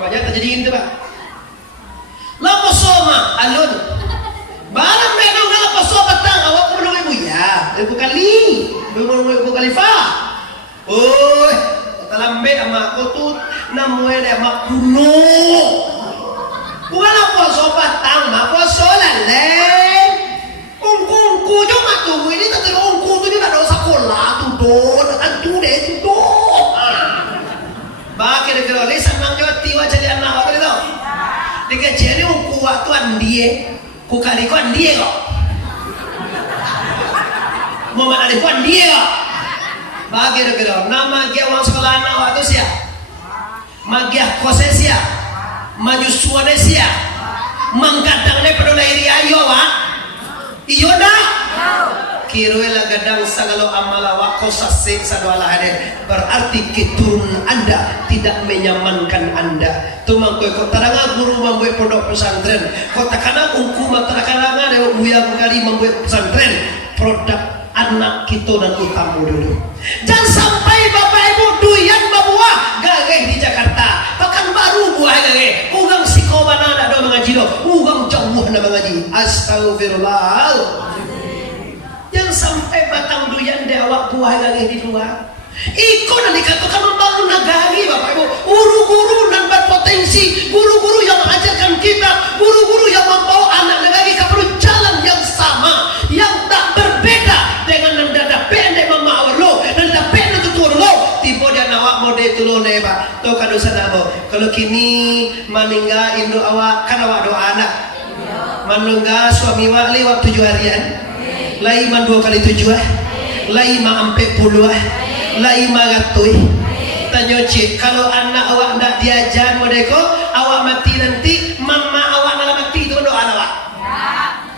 banyak terjadi itu Pak. Lapo soma alun. Barang menang lapo soma tang awak belum ibu ya. Ibu kali, ibu khalifah. Oi, talambe ama ko tu namuele ama kuno. Bukan lapo soma tang, ma ko solale. Ungku jo matu ini tak ungku tu juga ada sekolah tu do, tak tu deh tu do. Ba kira-kira lesan nang jo tiwa jadi anak apa tu? Dekat jadi ungku waktu andie, ku kali ku andie kok. Mau mana ada ku andie kok. Ba kira-kira nama dia orang sekolah anak waktu sia. Magiah kose sia. Maju suane sia. Mangkadang ne pedulai dia ayo wa. Iyo dah. Kiruela gadang sagalo amala wako sasik sadwala hade. Berarti keturun Anda tidak menyamankan Anda. Tumangkoy kok taranga guru mamboy pondok pesantren. Kok takana ungku matarakananga dewa buya kali mamboy pesantren. Produk anak kita dan utamu dulu. Jangan sampai bapak ibu duyan babua gageh di Jakarta. Pekan baru buah gageh. Ugang sikobana ada do mengaji do. Ugang jauh na mengaji. Astagfirullah. Yang sampai batang duyan de awak buah gageh di luar. Iko nanti katakan membangun nagari bapak ibu. Guru-guru dan berpotensi, guru-guru yang mengajarkan kita, guru-guru yang membawa anak negari ke jalan yang sama, yang tak berbeda dengan nanda pendek mama awalo, nanda pendek tutur lo. Tiba dia nawak mode itu lo neba. Tuh kado sanabo. Kalau kini maningga indo awak kan awak doa anak. Manungga suami wak lewat 7 harian. Lai man 2 kali 7 lai ma ampe puluh lai ma gatui. Tanya cik, kalau anak awak nak diajar modeko, awak mati nanti, mama awak nak mati itu doa awak.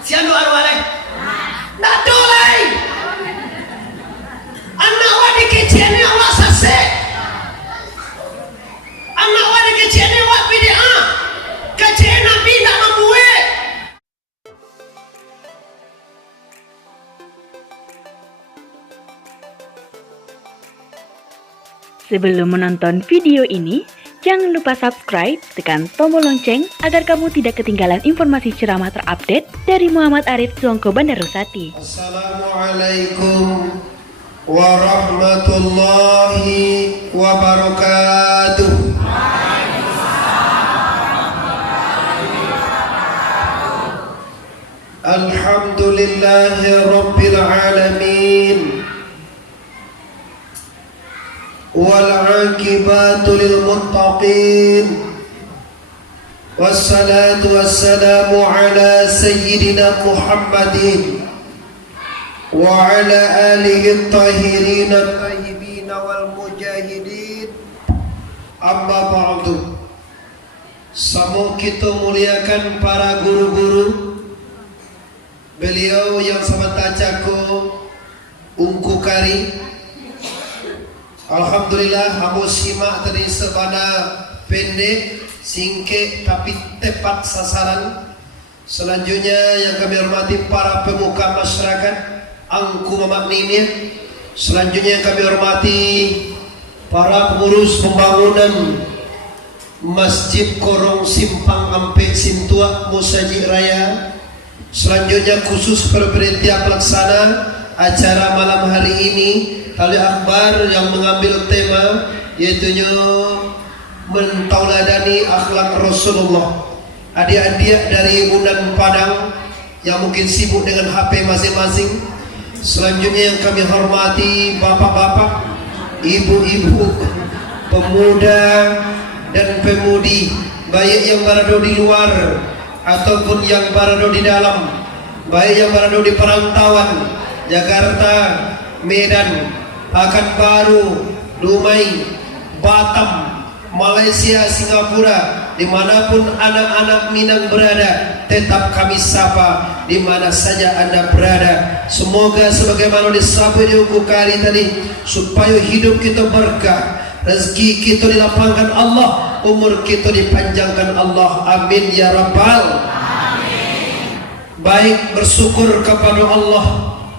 Siapa doa awak lain? Nak doa lain. Anak awak dikecian ni awak sasek. Anak awak dikecian ni awak bid'ah. Kecian Nabi nak membuat. Sebelum menonton video ini, jangan lupa subscribe, tekan tombol lonceng agar kamu tidak ketinggalan informasi ceramah terupdate dari Muhammad Arif Suongko Bandarusati. Assalamualaikum warahmatullahi wabarakatuh. Alhamdulillahi rabbil alamin. والعاقبات للمتقين والصلاة والسلام على سيدنا محمد وعلى آله الطاهرين الطيبين والمجاهدين أما بعد. Sama kita muliakan para guru-guru. Beliau yang sama tajako ungku kari. Alhamdulillah kamu simak tadi sebana pendek, singkat tapi tepat sasaran. Selanjutnya yang kami hormati para pemuka masyarakat, angku memakninya. Selanjutnya yang kami hormati para pengurus pembangunan Masjid Korong Simpang Ampe Sintua Musaji Raya. Selanjutnya khusus panitia pelaksana acara malam hari ini Tali Akbar yang mengambil tema yaitu mentauladani akhlak Rasulullah. Adik-adik dari Unan Padang yang mungkin sibuk dengan HP masing-masing. Selanjutnya yang kami hormati bapak-bapak, ibu-ibu, pemuda dan pemudi, baik yang berada di luar ataupun yang berada di dalam, baik yang berada di perantauan Jakarta, Medan, Pekanbaru, Dumai, Batam, Malaysia, Singapura, dimanapun anak-anak Minang berada, tetap kami sapa di mana saja Anda berada. Semoga sebagaimana disebut di buku kali tadi, supaya hidup kita berkah, rezeki kita dilapangkan Allah, umur kita dipanjangkan Allah. Amin ya Rabbal. Amin. Baik, bersyukur kepada Allah,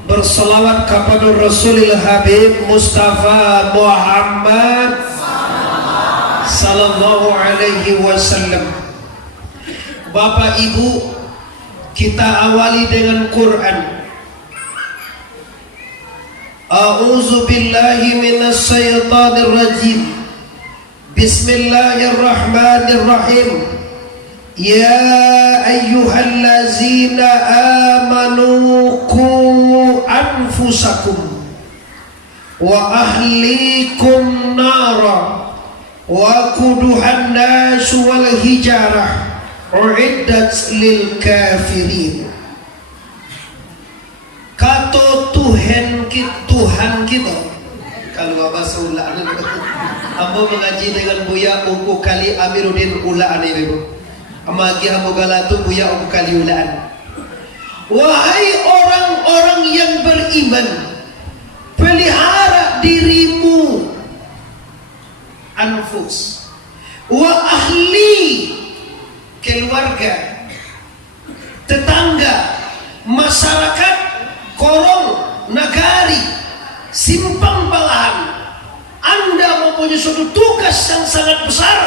berselawat kepada Rasulul Habib Mustafa Muhammad sallallahu alaihi alaihi wasallam. Bapak Ibu, kita awali dengan Quran. A'udzu billahi minas syaitonir rajim. Bismillahirrahmanirrahim. Ya ayyuhallazina amanu qu anfusakum wa ahlikum nara wa quduhan nas wal hijarah uiddat lil kafirin. Kata Tuhan kita kalau bahasa ulaan ambo mengaji dengan Buya Uku kali Amiruddin ulaan ibu amagi ambo galatu Buya Uku kali ulaan. Wahai orang-orang yang beriman, pelihara dirimu, anfus, wa ahli, keluarga, tetangga, masyarakat, korong, nagari, simpang balahan. Anda mempunyai suatu tugas yang sangat besar,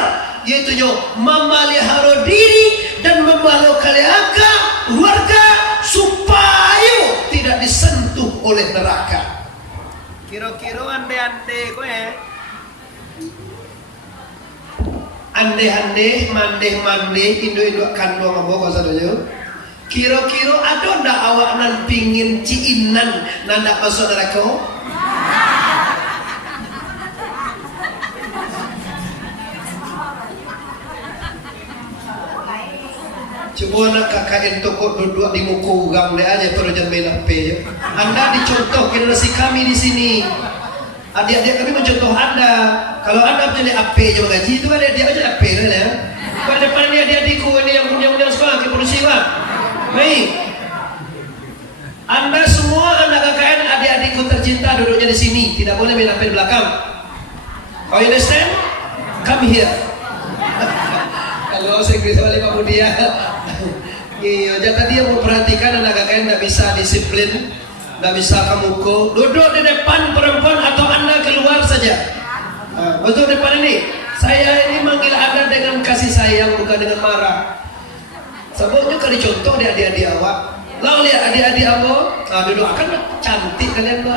yaitu memelihara diri dan memelihara keluarga supaya tidak disentuh oleh neraka. Kira-kira ande-ande kowe ande-ande mande-mande indo-indo kandung apa sadoyo. Kira-kira ada ndak awak nan pingin ciinan nanda masuk neraka? Coba nak kakak toko duduk di muka ugang dia aja terus jangan main HP ya. Anda dicontoh generasi kami di sini. Adik-adik kami mencontoh Anda. Kalau Anda jadi HP je mengaji itu kan dia aja HP kan ya. Pada depan dia adik-adikku ini yang punya sekolah ke polisi Pak. Baik. Anda semua anak KKN adik-adikku tercinta duduknya di sini, tidak boleh main HP di belakang. Oh, you understand? Come here. Kalau saya Inggris balik Pak Budi ya. Iya, tadi yang memperhatikan anak KKN tidak bisa disiplin, tidak bisa kamuko. Duduk di depan perempuan atau Anda keluar saja. Betul depan ini. Saya ini manggil Anda dengan kasih sayang, bukan dengan marah. Sebabnya kalau dicontoh di adik-adik awak. Lalu lihat adik-adik awak, duduk akan cantik kalian tuh.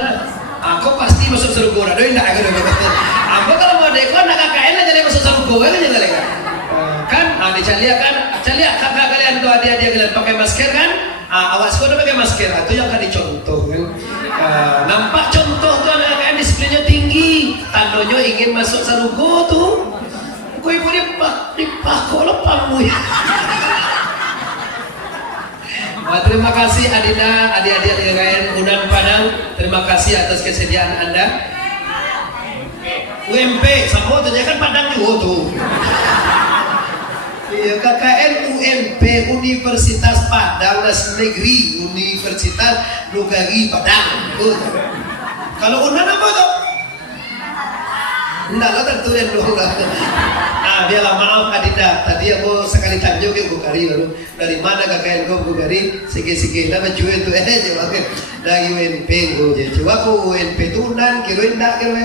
Aku pasti masuk surga. Doain enggak aku. Aku kalau mau adekku anak KKN aja jadi masuk surga kan jangan lagi. Kan, dicari kakak kalian tuh adik-adik kalian pakai masker kan? Awas kau udah pakai masker, itu yang akan dicontoh kan? Nampak contoh tuh anak-anak disiplinnya tinggi, tandanya ingin masuk sarugo tuh. Kau ibu dipakok lepamu ya. Terima kasih Adina, adik-adik KKN Unan Padang, terima kasih atas kesediaan Anda. UMP, sama tuh kan Padang juga tuh. Iya, KKN UMP Universitas Padang Negeri Universitas Nugari Padang. Kalau Unan apa tuh? Enggak lah tertulis dong lah. Biarlah maaf Adinda. Tadi aku sekali tanya ke Bukari lalu dari mana KKN kau Bukari? Sikit-sikit nama cuy itu coba dari UMP kau je. Coba aku UMP itu Unan kira enggak kira.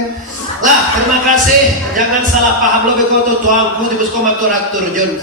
Lah, terima kasih. Jangan salah paham lo beko tuh tuangku di busko matur-atur Jon.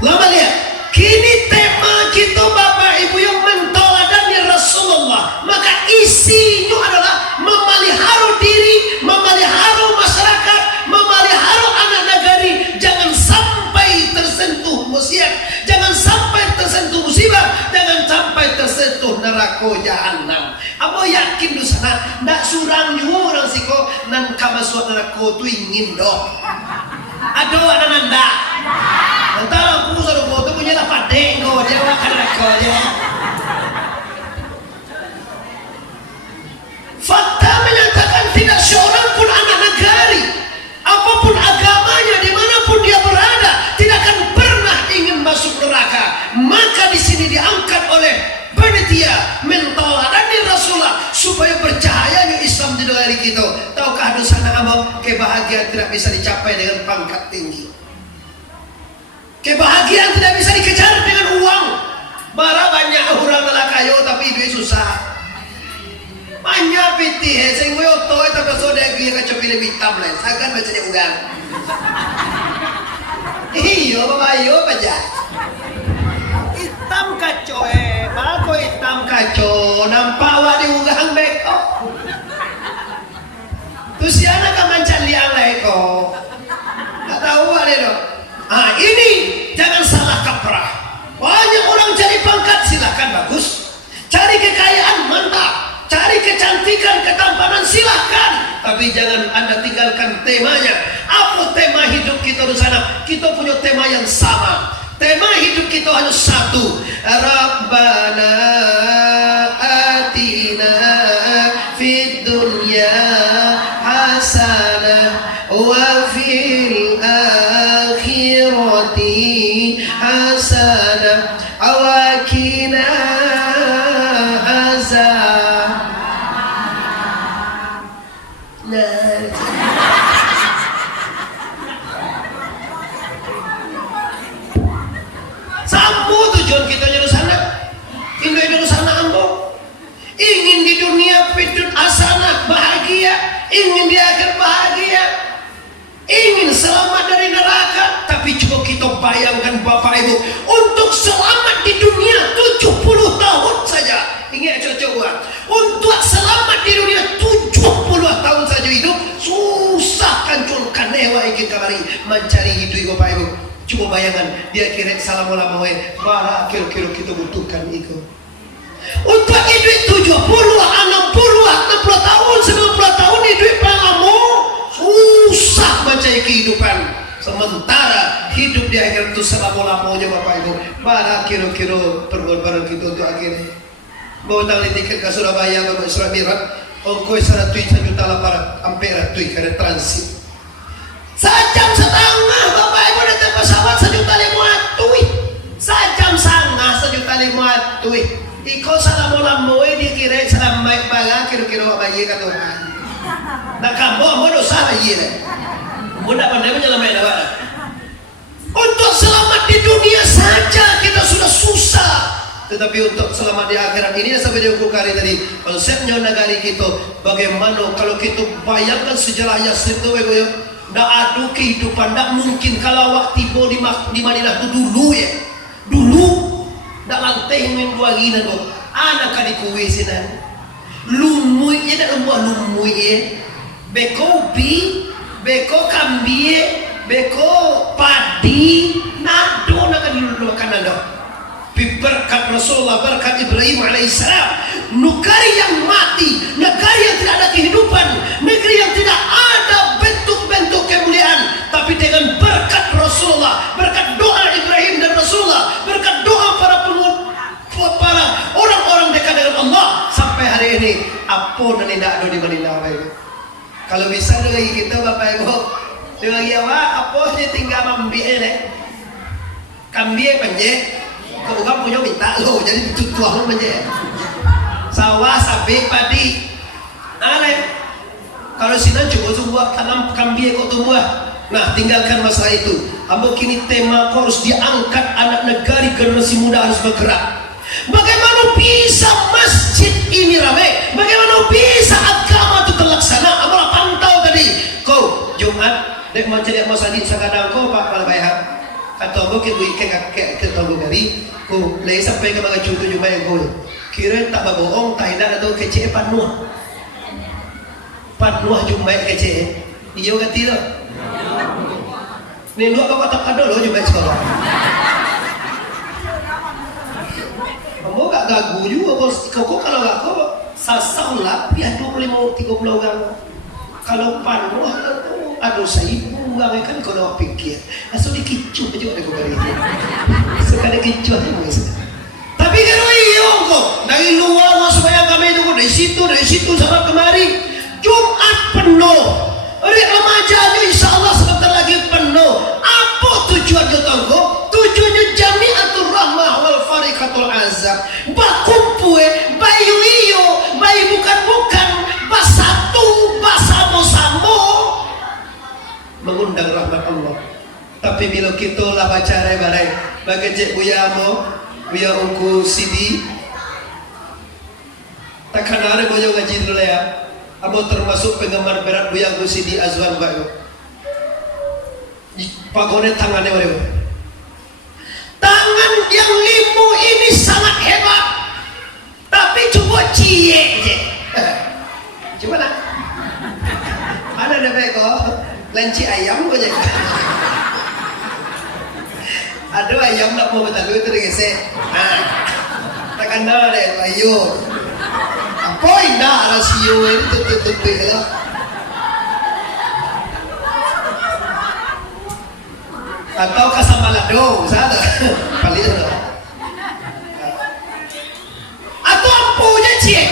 Lama lihat. Kini tema kita Bapak Ibu yang mentoladani Rasulullah. Maka isinya adalah memelihara diri, memelihara masyarakat, memelihara anak negari. Jangan sampai tersentuh musibah, jangan sampai tersentuh musibah, jangan sampai tersentuh neraka jahanam. Apa yakin di sana? Ndak surang juga orang siko nan kamasuk neraka tu ingin doh. Ada anak nanda. Antara aku suruh kau tu punya dapat dengko dia makan neraka dia. Fakta menyatakan tidak seorang pun anak negari, apapun agamanya, dimanapun dia berada, tidak akan pernah ingin masuk neraka. Maka di sini diangkat oleh panitia mentoladani Rasulullah supaya bercahayanya Islam di negeri kita. Tahukah dosa nama kebahagiaan tidak bisa dicapai dengan pangkat tinggi. Kebahagiaan tidak bisa dikejar dengan uang. Bara banyak orang malah kayo tapi duit susah. Banyak piti sing we oto tapi sodagi ka chopile bitam lain. Sagan baca dia ugang. Iya bapak ayo aja. Hitam kacau bako hitam kacau nampak awak diunggah beko. Tu si anak kan mencari yang leko. Tak tahu ada dong. Ah ini jangan salah kaprah. Banyak orang cari pangkat silakan bagus. Cari kekayaan mantap. Cari kecantikan, ketampanan silakan. Tapi jangan Anda tinggalkan temanya. Apa tema hidup kita di sana? Kita punya tema yang sama. Tema hidup kita hanya satu. Rabbana atina fid dunya hasanah wa fil akhirati hasanah wa qina azab. Sampo tujuan kita di sana. Ingin di sana ambo. Ingin di dunia fitun hasanah bahagia, ingin di akhir bahagia, ingin selamat dari neraka. Tapi coba kita bayangkan Bapak Ibu, untuk selamat di dunia 70 tahun saja. Ingat coba, untuk selamat di dunia 70 tahun saja hidup, susah kancurkan newa ingin kamari mencari hidup Bapak Ibu. Coba bayangkan dia kira salam ulama bara kira-kira kita butuhkan itu. Untuk hidup 70, 60, 60 tahun, 90 tahun hidup pelamu susah mencari kehidupan. Sementara hidup di akhirat itu selama-lamanya Bapak Ibu. Bara kira-kira perbuatan kita untuk akhirnya. Bawa tali tiket ke Surabaya, Bapak Surabaya. Ongkoi 1 juta para ampera tuh karena transit. 1 jam setengah Bapak Ibu datang pesawat 1,5 juta. 1 jam setengah 1,5 juta. Iko salam lamoy dikira salam baik baga kira-kira bayi ka Tuhan. Nak kamu mau dosa bayi deh. Mudah pandai menyelamatkan apa? Untuk selamat di dunia saja kita sudah susah. Tetapi untuk selamat di akhirat ini sampai diukur kali tadi konsepnya negari kita bagaimana kalau kita bayangkan sejarah Yasrib itu ndak ada kehidupan, ndak mungkin kalau waktu tiba di Madinah itu dulu ya. Dulu ndak lantai yang dua gina tuh anak kali kuwi sinan lumui ya dak lumbuh lumui ya beko bi beko kambie beko padi nado nak dulu makan nado berkat Rasulullah berkat Ibrahim alaihissalam negeri yang mati negeri yang tidak ada kehidupan negeri yang tidak ada bentuk-bentuk kemuliaan tapi dengan berkat Rasulullah berkat doa Ibrahim dan Rasulullah berkat doa para orang-orang dekat dengan Allah sampai hari ini apa dan tidak ada di Madinah Bapak Ibu. Kalau bisa lagi kita Bapak Ibu dengan yawa apa sih tinggal mambiye deh kambie panje kau kan punya minta lo jadi tutuah lo panje sawah sapi padi aneh kalau sini coba sebuah tanam kambie kau tumbuh. Nah tinggalkan masalah itu. Ambo kini tema harus diangkat anak negari generasi muda harus bergerak. Bagaimana bisa masjid ini ramai? Bagaimana bisa agama itu terlaksana? Ambo pantau tadi. Kau Jumat dek mau cari masjid sakadang kau Pak Palbaiha. Atau ambo ke tonggo kali. Kau lagi sampai ke mga contoh Jumat yang kau. Kira tak baboong tahidan atau kece panuh. Panuh Jumat kece. Iyo ganti lo. Nih lu apa tak ada lo Jumat sekolah. Kamu gak gagu juga kau kalau gak kau sasau lah ya 25-30 orang. Kalau panuh aduh saya buang kan kalau pikir asal dikicu aja ada kau kali ini. Sekali kicu aja mas. Tapi kalau iya kok dari luar supaya kami itu dari situ sama kemari Jumat penuh. Hari remaja insya Allah sebentar lagi penuh. Apa tujuannya tanggo? Tujuannya jami'atul rahmah wal farikatul azab. Bakumpue, bayu iyo, bayi bukan, basatu, basamo-samo. Mengundang rahmat Allah. Tapi bila kita lah baca barai, bagi cek buya mo, buya ungku sidi. Takkan ada boyo ngaji dulu ya. Abo termasuk penggemar berat Buya Gusidi Azwan Bayu. Pagone tangannya mereka. Tangan yang limu ini sangat hebat, tapi coba cie je. Coba lah. Ada beko, lenci ayam kok jadi. Aduh ayam nak mau betul itu digesek. Nah, takkan dah deh, ayo. Apa indah rasio ini tutup lah. Atau kasamalado, sana paling itu. Atau ampunya cie,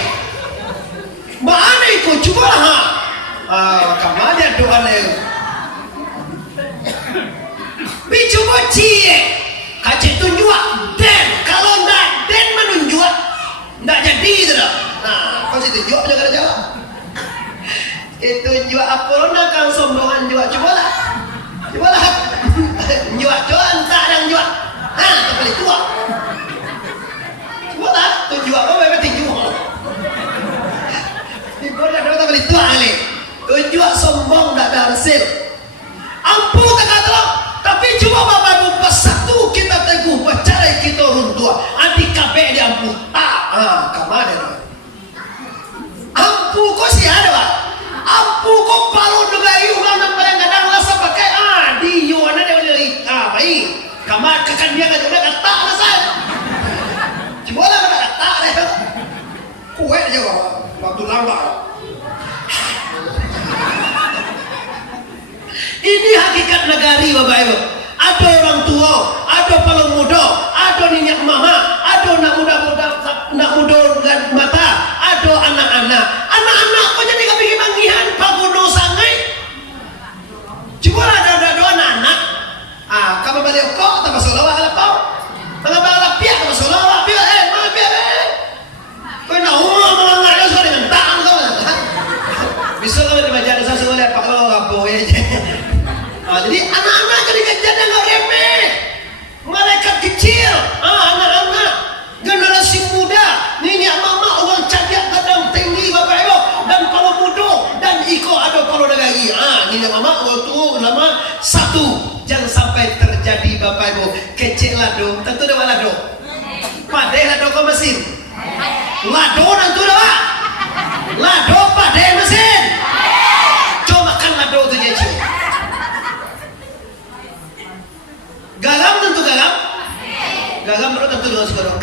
mana ikut coba ha? Kamarnya doa leh. Coba cie, kacik tunjuk den, kalau ndak den menunjuk, ndak jadi itu dah. Nah, kau si tunjuk jangan jawab. Itu tunjuk apa nak kau sombongan juga, coba lah. Jual entah dan jual. Tak boleh tua. Coba lah, tunjuk apa memang tunjuk. Ibu dah tak boleh tua ni. Tunjuk sombong tak ada hasil. Ampu tak kata. Tapi cuma Bapak Ibu persatu kita teguh bercara kita runtuh. Adik kabeh dia ampu. Kemana tu? Ampu kau si ada pak. Ampu kau palu dengan iu orang kadang-kadang rasa pakai di iu mana dia boleh baik. Kamar kekan dia kan udah kata lah saya. Coba lah kata deh. Kuat je waktu lama. Ini hakikat negari Bapak Ibu. Ada orang tua, ada paling muda, ada minyak mama, ada nak muda dengan mata, ada anak-anak. Anak-anak kau jadi kau bikin mangihan pagono sangai. Coba ada anak-anak. Kamu balik kok tak masuk lawak kalau kau. Mengapa pihak tak masuk lawak pihak mana pihak kau nak umur melanggar kau dengan tangan kau. Bisa kau di majlis saya lihat pak kalau apa je. Jadi anak-anak jadi kejadian nggak remeh. Malaikat kecil, anak-anak, generasi muda, nenek mama orang cadat kadang tinggi Bapak Ibu dan kalau muda dan iko ada kalau negari. Nenek mama orang tua lama satu. Jangan sampai terjadi Bapak Ibu kecil lado, tentu dah lado. Padeh lado kau mesin. Lado tentu dah. Lado padeh mesin. Coba makan lado tu je. Garam tentu garam. Garam perlu tentu dengan sekarang.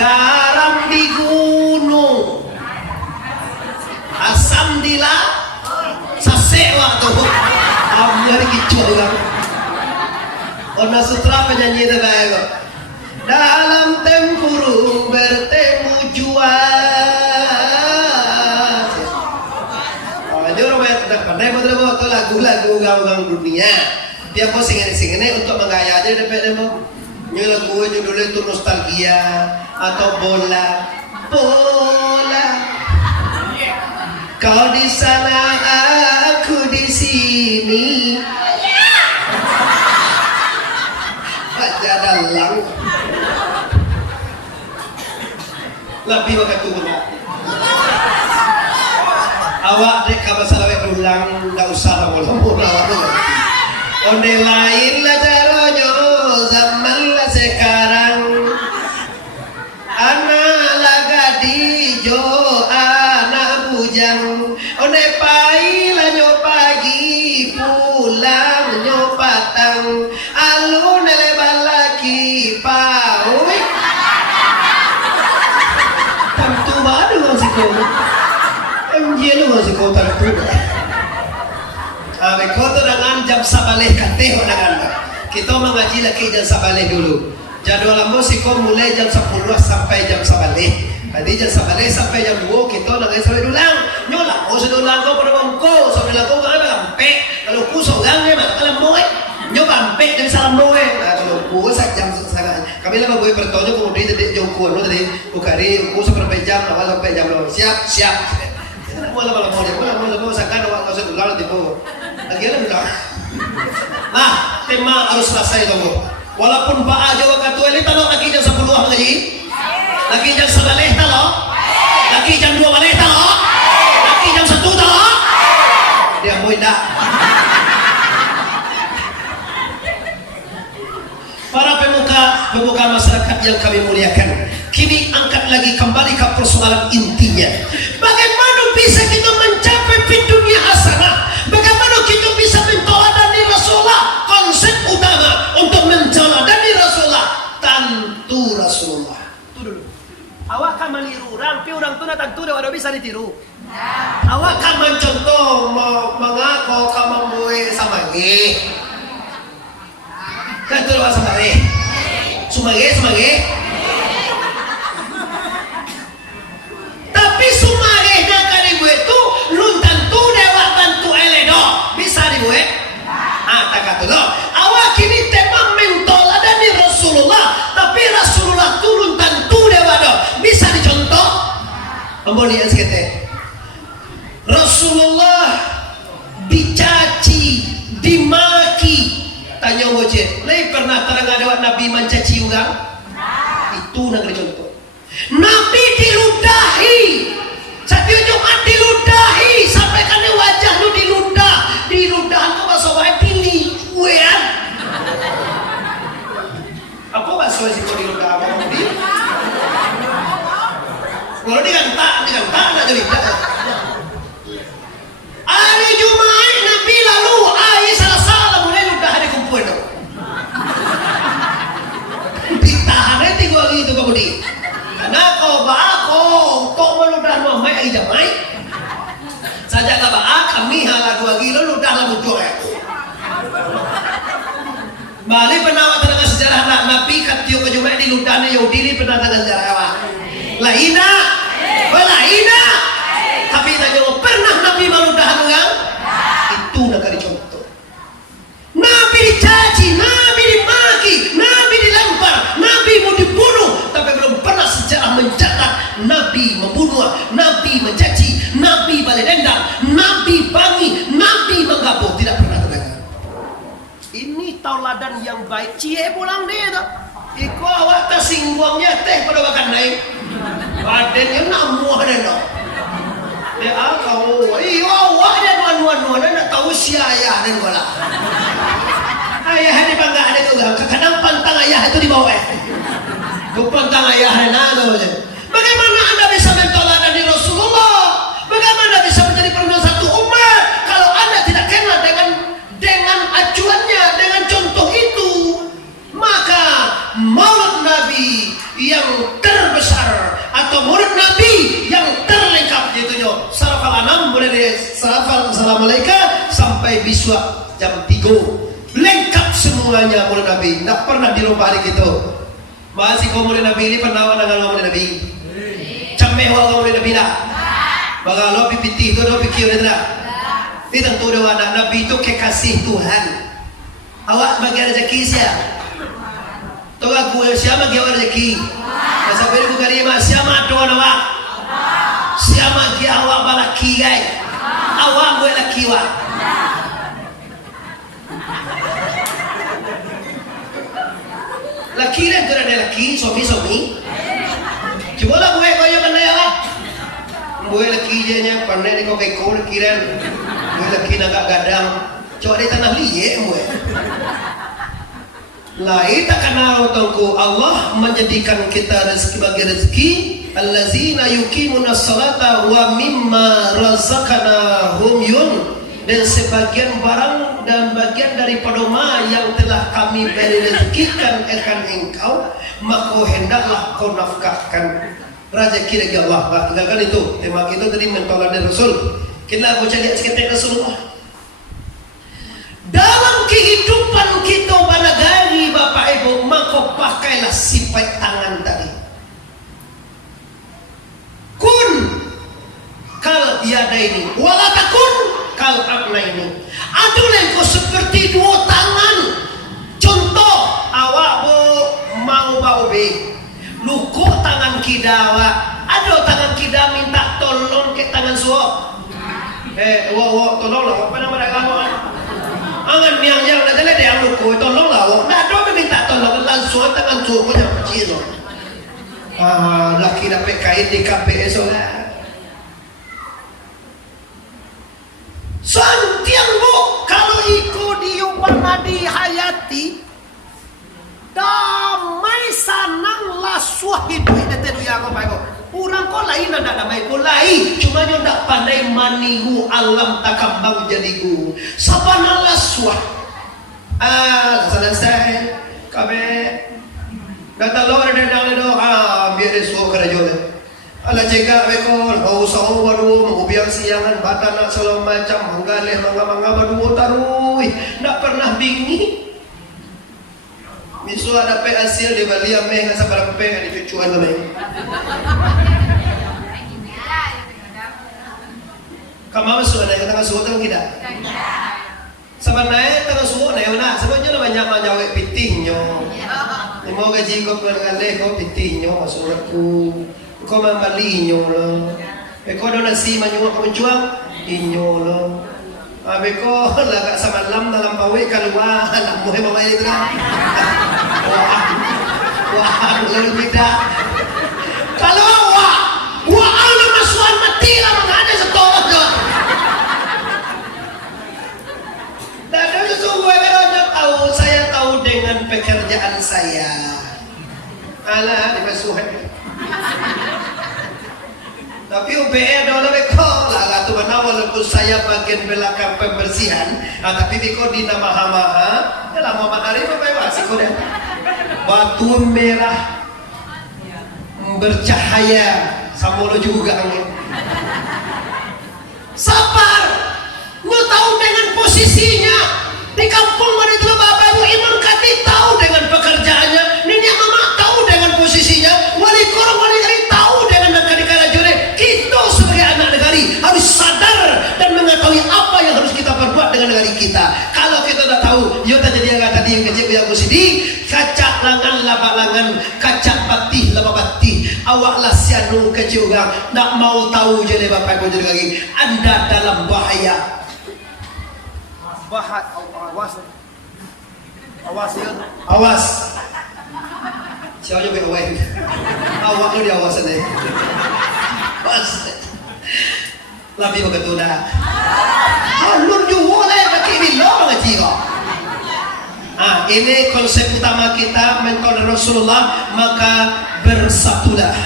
Garam di gunung. Asam di sasewa tu. Ambil kicau garam. Orang sutra penyanyi itu baik. Dalam tempurung bertemu jual. Ini orang yang tidak pandai betul lagu-lagu gaung-gaung dunia. Dia mau singin untuk menggaya aja dapat demo. Ini lagu judulnya itu nostalgia atau bola. Kau di sana, aku di sini. Aja dalang. Lebih pakai turun. Awak dek kabar salawat ulang, tak usah lama-lama awak tu. Onde lain lah caronyo, zaman lah sekarang. Anak lah gadijo, anak bujang. Onde pai lah nyo pagi, pulang nyo patang. Alun lebar lagi pau. Tentu baru masih kau. Dia lu masih kau tak tu. Kau tu dengan jam sabaleh kateh dengan. Kita mengaji lagi jam sabaleh dulu. Jadwal lambo si kau mulai jam 10 sampai jam sabaleh. Jadi jam sabaleh sampai jam 2 kita dengan sampai dulang. Nyolah, kau sedulang kau pada bangko, sampai lagu kau ada gampek. Kalau ku seorang ni mak kalau moe, nyo gampek dari salam moe. Kalau ku sak jam sangat. Kami lah bawa bertanya kemudian jadi jauh ku tadi. Ukari ku sampai jam awal sampai jam 2. Siap. Mula sakan awak kau sedulang tipu. Lagi ada bilang. Nah, tema harus selesai dulu. Walaupun Pak Ajo kata ini talok lagi jam 10 lagi. Lagi jam 11 talok. Lagi jam 2 talok. Lagi jam 1 talok. Dia mau dah membuka masyarakat yang kami muliakan. Kini angkat lagi kembali ke persoalan intinya. Bagaimana bisa kita mencapai dunia hasanah? Bagaimana kita bisa menteladani Rasulullah? Konsep utama untuk menteladani Rasulullah, tantu Rasulullah. Itu dulu. Awak kan meniru orang, tapi orang tu nak tentu dah bisa ditiru. Awak kan mencontoh, mengaku kamu boleh sama ni. Kan tu awak sama ni. Sumage. Tapi sumage nak kali buat tu, lun tentu dewa bantu eledo. Bisa dibuat? Tak kata tu. Awak kini tema menteladani Rasulullah, tapi Rasulullah turun tentu dewa do. Bisa dicontoh? Ambo lihat sikit. Rasulullah dicaci, dimaki. Tanya bocet, lei pernah terang ada Nabi mencaci orang? Itu nak contoh. Nabi diludahi. Setiap Jumat diludahi sampai kan wajah lu diludah kau bahasa wae diliuan. Apa bahasa sih kau diludah apa dia? Kalau digantak nak jadi. Hari Jumat Nabi lalu salah mulai ludah di kumpulan tu. Ditahan nanti gua gitu kemudian. Karena kau meludah mamai ai jamai. Saja kami hala 2 kilo ludah lah muncul ya. Balik penawat tentang sejarah Nabi katio ke Jumat di ludahnya Yahudi ini pernah tentang sejarah apa? Laina. Tapi tanya pernah Nabi meludahan orang? Itu nak dicontoh. Nabi dicaci, Nabi dimaki, Nabi dilempar, Nabi mau dibunuh, tapi belum pernah sejarah mencatat Nabi membunuh, Nabi mencaci, Nabi balas dendam, Nabi bangi, Nabi menggabung, tidak pernah terdengar. Ini tauladan yang baik. Cie pulang dia tu. Iko awak tersinggungnya teh pada makan naik. Badannya namuh ada. Ya kau, awak ada nuan nak tahu si ayah dan bola. Ayah ni bangga ada tu kan. Kadang pantang ayah itu di bawah. Tu pantang ayah nado je. Bagaimana anda bisa menteladani Rasulullah? Bagaimana bisa menjadi penerus satu umat kalau anda tidak kenal dengan acuannya, dengan contoh itu? Maka maulid Nabi yang terbesar atau murid Nabi yang terlengkap yaitu Sarafal Anam mulai dari Sarafal Assalamualaikum sampai Biswa jam 3 lengkap semuanya murid Nabi, tak pernah dirubah hari gitu. Masih kau murid Nabi ini pernah dengan murid Nabi cameh wa murid Nabi dah bagalo pipiti itu do pikir dah itu tentu do anak Nabi itu kekasih Tuhan. Awak bagi rezeki siapa? Toga aku siapa bagi rezeki? Masa beri bukan dia siapa doa awak? Siapa dia awak balaki guys? Awak gue laki wa. Laki dan tidak ada laki, suami. Coba lah gue kau yang pandai awak. Gue laki je nya pandai ni kau kau laki dan gue laki nak gadang. Coba di tanah liye gue. Lain tak kenal tangku Allah menjadikan kita rezeki bagi rezeki allazina yuqimuna sholata wa mimma razaqnahum yun, dan sebagian barang dan bagian daripada yang telah kami beri rezekikan akan engkau maka hendaklah kau nafkahkan rezeki dari Allah. Tinggalkan itu tema kita tadi mentolak Rasul. Kita baca lihat sikit Rasulullah dalam kehidupan kita banagari Bapak Ibu, maka pakailah sifat tangan tadi. Kun kal yadaini wala takun kal abnaini. Adalah engkau seperti 2 tangan. Contoh awak mau be luku tangan kidawa, ada tangan kida minta tolong ke tangan suap. Tolong lah apa nama kamu? Angan yang nak jalan dia luku tolong lah. Nak ada minta tolong langsung tangan suap punya kecil. Laki dapat kain di KPS lah. Santiang bu, kalau ikut diubah di hayati, damai sanang lasuah hidup itu ya kau baik. Orang kau lain ada damai kau lain. Cuma nyo tak pandai manihu alam takambang jadi gu. Sabana lasuah. Selesai. Kabe. Kata lo ada dalam itu. Biar esok kerja. Ala cegak bekol, kau sahu baru mengubiang siangan bata nak selalu macam menggalih mangga baru tarui, nak pernah bingi. Misu ada pe hasil di Bali ame ngasa barang pe di cucuan ame. Kamu masuk ada yang tengah suhu tengah kita. Sebenarnya tengah suhu na yun na, sebenarnya banyak manjawab pitihnya. Imo gaji ko pengalih ko pitihnya masuratku. Kau membeli inyo lo, kau dah nasi manyuak kau menjual inyo lo. Kau lagak semalam dalam pawai keluar, nak muhe mama itu lah. Wah, lalu tidak. Kalau wah Allah masuan mati lah mengada setolong lo. Dan sesungguhnya kalau tahu, saya tahu dengan pekerjaan saya. Alah, dimasuhan. Tapi UPE adalah beko lah tu mana walaupun saya bagian belakang pembersihan, tapi beko di nama maha dalam Muhammad Arif apa ya sih kau batu merah bercahaya sama lo juga angin. Sabar, lo tahu dengan posisinya di kampung mana itu bapak ibu imam kati tahu dengan pekerjaannya, nini mama tahu dengan posisinya, wali korong wali kari tahu dengan negara jore. Kita sebagai anak negari harus sadar dan mengetahui apa yang harus kita perbuat dengan negari kita. Kalau kita tak tahu, yo tak jadi yang tadi yang kecil yang musidi, kacak langan laba langan, kacak batih laba batih. Awaklah sianu kecil gang, nak mau tahu jadi bapak ibu jadi lagi. Anda dalam bahaya. Awas. Siapa yang awak? Awak lu di awasan deh. Awas. Lebih begitu dah. Alur juga lah kaki bilang ngaji kok. Ini konsep utama kita mengikut Rasulullah, maka bersatulah.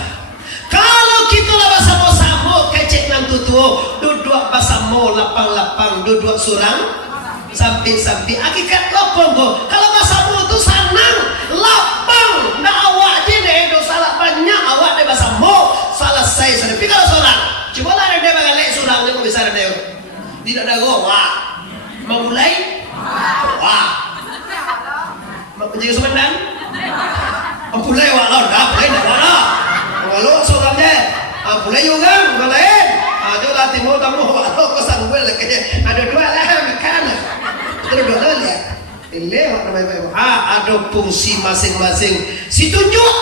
Kalau kita lah bersama-sama kecek nan tutu, duduk bersama lapang-lapang, duduk surang. Sampai hakikat lapang kok. Kalau bahasamu tu senang, lapang. Nak awak je deh, dosa lah banyak awak deh bahasamu. Selesai sudah. Tapi kalau seorang, cuba lah dia balik surang ni kau bisa ada. Tidak ada go. Wah, memulai. Wah, menjadi semendan. Memulai wah lah, dah mulai dah lah. Kalau seorang je, mulai juga, bukan lain. Ada lah timur tamu, walau kau sanggup lagi. Ada dua lah makan. Terus dua lihat. Lewat namanya. Ada fungsi masing-masing. Si tunjuk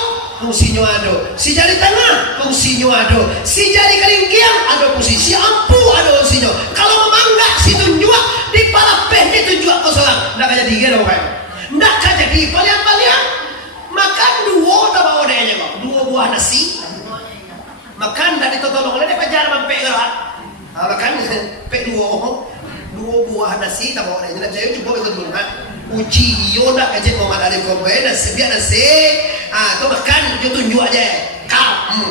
fungsinya ada. Si jari tengah fungsinya ada. Si jari kelingkiang ada fungsi. Si ampu ada fungsinya. Kalau memanggak si tunjuk di pala peh tunjuk ke seorang. Nak jadi gila bukan? Nak jadi palian-palian. Makan dua tak bawa dia kok. Dua buah nasi. Makan dari totolong dia pajar mampek gerak. Makan pek dua buah nasi tak bawa dia. Nak saya cuba itu dulu. Uji yo nak kajet Muhammad Arif Kobe nasi biar nasi. Tu makan yo tunjuk aja. Kamu.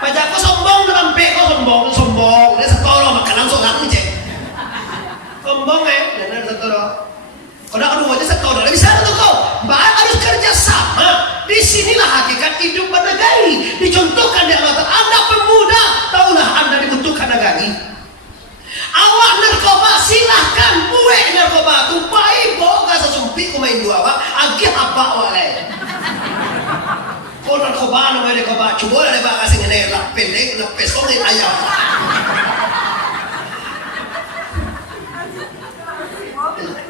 Pajar kau sombong dalam pek kau sombong. Dia setoro makan langsung aku je. Sombong dan setoro. Kalau aduh aja setoro, tidak bisa tu kau. Bahan harus kerja sama. Di sinilah hakikat hidup bernegari. Dicontohkan di Allah. Anda pemuda, tahulah Anda dibutuhkan negari. Awak narkoba silahkan buat narkoba tu pai boga sesumpi ku main dua awak agi apa awak lain. Kau narkoba no main narkoba cuba ada baga sing ngene lap pendek lap pesong ni ayam.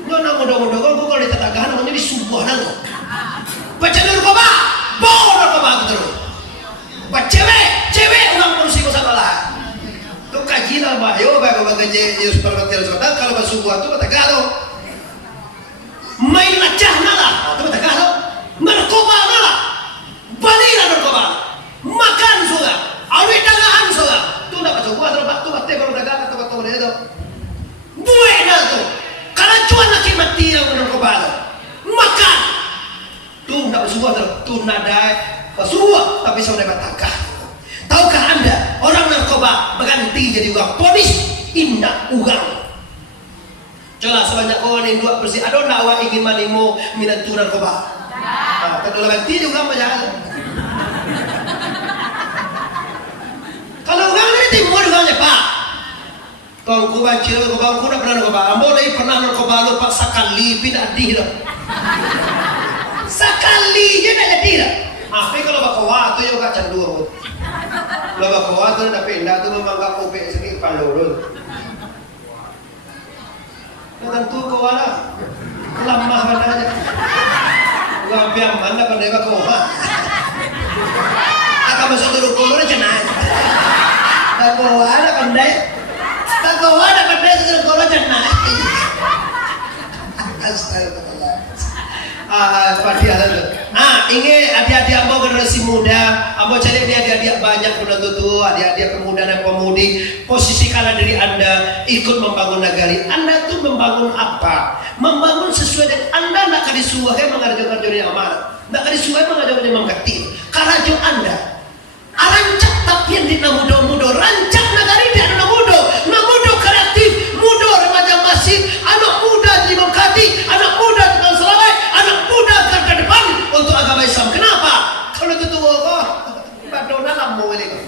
Nona muda-muda kau kalau ditetagahan namanya disubuh nang. Baca narkoba, bawa narkoba terus. Baca cewek orang polisi kau salah. Tu kaji lah bayo bago bagaje Yesus perbatil soda kalau basubuh tu batagalo. Main lacah nala, tu batagalo. Narkoba nala. Balila narkoba. Makan sudah. Awet dagangan sudah. Tu nak basubuh tu batte baru dagang atau boleh tu. Buena tu. Kalau cuan nak mati yang narkoba tu. Makan. betul nada semua tapi saya batangkah. Tahukah Anda orang narkoba berganti jadi uang polis indah uang. Coba sebanyak orang yang dua bersih. Ada nak awak ingin manimo minatu narkoba? Kalau ganti juga macam. Kalau orang ini timur uangnya pak. Kalau aku baca narkoba, aku nak pernah narkoba. Ambo lagi pernah narkoba lupa sekali pindah dah. Sekali je nak jadi dah. Tapi kalau bakawa tu juga cenderung. Kalau bakawa tu nak pindah tu memang tak kopi sedikit palur. Tentu kau lah, lemah mana aja. Gua biar mana pandai bakawa. Akan masuk dulu kau mana cenai. Bakawa ada pandai. Bakawa ada pandai tu kau mana cenai. Astagfirullah. Ini adik-adik ambo generasi muda, ambo cari ini adik-adik banyak penonton tu, adik-adik pemuda dan pemudi. Posisikanlah diri Anda ikut membangun negari. Anda tu membangun apa? Membangun sesuai dengan Anda nak kali suai mengajarkan dunia amal, nak kali suai mengajarkan dunia mengkati. Karajo Anda, arancak tapi yang di mudo-mudo, rancak negari di anu mudo kreatif, mudo remaja masjid, anak muda di mengkati, anak muda di Selawai, anak muda ke depan untuk agama Islam. Kenapa? Kalau itu tua kok, badona lampu ini.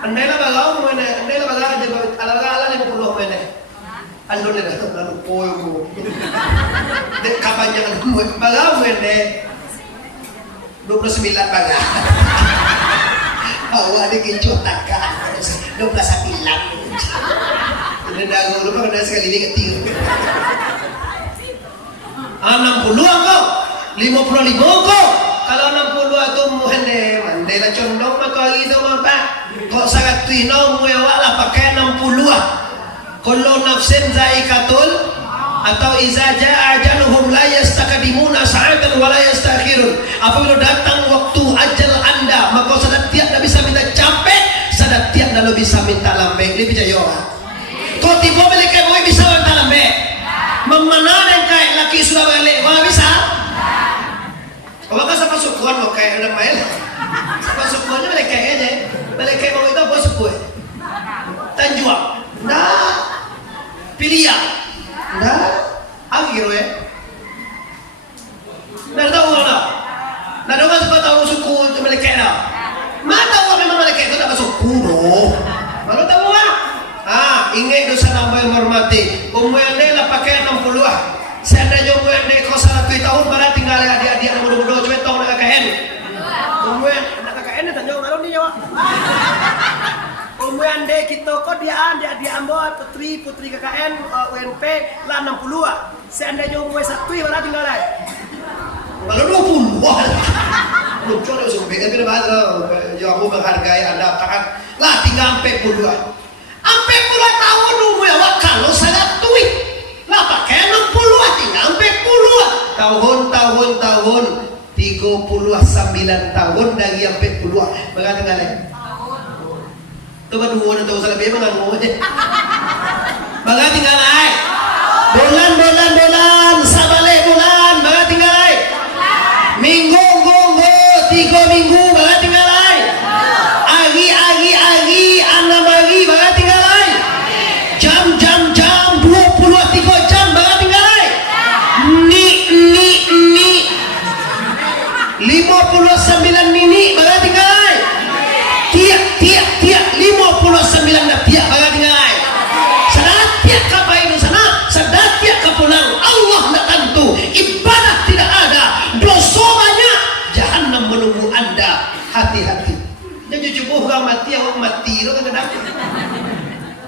Andailah balau mana, andailah balau aja, ala-ala 50 mana. Ando ni dah lalu poyo. Dek kapan jangan balau mana. 29 balau. Awak ada kencot takkan 12 bilang. Ini dah lupa kena sekali ni ketir. 60 kau, 55 kau. Kalau 60 tu muhende, mandela condong maka itu apa? Kok sangat tino muewak lah pakai 60. Kullu nafsin zaikatul atau iza jaa ajaluhum la yastakdimuna sa'atan wa la yastakhirun. Apabila datang waktu ajal Anda, maka sadat tiap dah bisa minta capek, sadat tiap dah bisa minta lambe. Ini percaya orang. Kau tiba balik kai boy bisa minta lambe. Memana dan kai laki sudah balik, wah bisa? Apakah siapa sukuan mau kai ada main? Siapa sukuannya balik kai aja. Balik kai mau itu apa suku? Tanjuang. Nah, pilihan. Nah, akhir we. Nah, tahu tak? Nah, orang suka tahu suku Malaikat dah. Mana tahu memang Malaikat itu tak suku doh. Malu tahu ah? Ingat dosa nama yang hormati. Umur anda lah pakai 60 ah. Seandainya umur anda kau 1 tahun baru tinggal adik-adik yang muda-muda cuma tahu nak KKN. Umur nak KKN ni tanya orang ni jawab. Umur anda kita kau dia ambo putri KKN UNP lah 60 ah. Seandainya umur 1 baru tinggal lagi. Kalau 20 wah. Muncul ada sumber tapi bahasa yang aku menghargai Anda taat lah tinggal 40 ah. 40 tahun umur awak kalau sangat tua. Lah pakai 60 ah tinggal 40 ah. Tahun 39 tahun dari 40 ah. Berapa tinggal lagi? Tu berdua nak tahu salah biar mengangu je. Baga tinggal ai. Bulan sabale bulan baga tinggal ai. Minggu 3 minggu baga tinggal ai. Agi 6 hari baga tinggal ai. Jam 23 jam baga tinggal ai. Ni 59 nini baga tinggal ai. Tiap 59 dah tiap baga tinggal ai. Sadat tiap kapai nu sana, sadat tiap kapunang. Allah nak tentu ibadah tidak ada, dosa banyak, jahanam menunggu Anda. Hati-hati. Jangan cukup orang mati, awak mati lo kadang.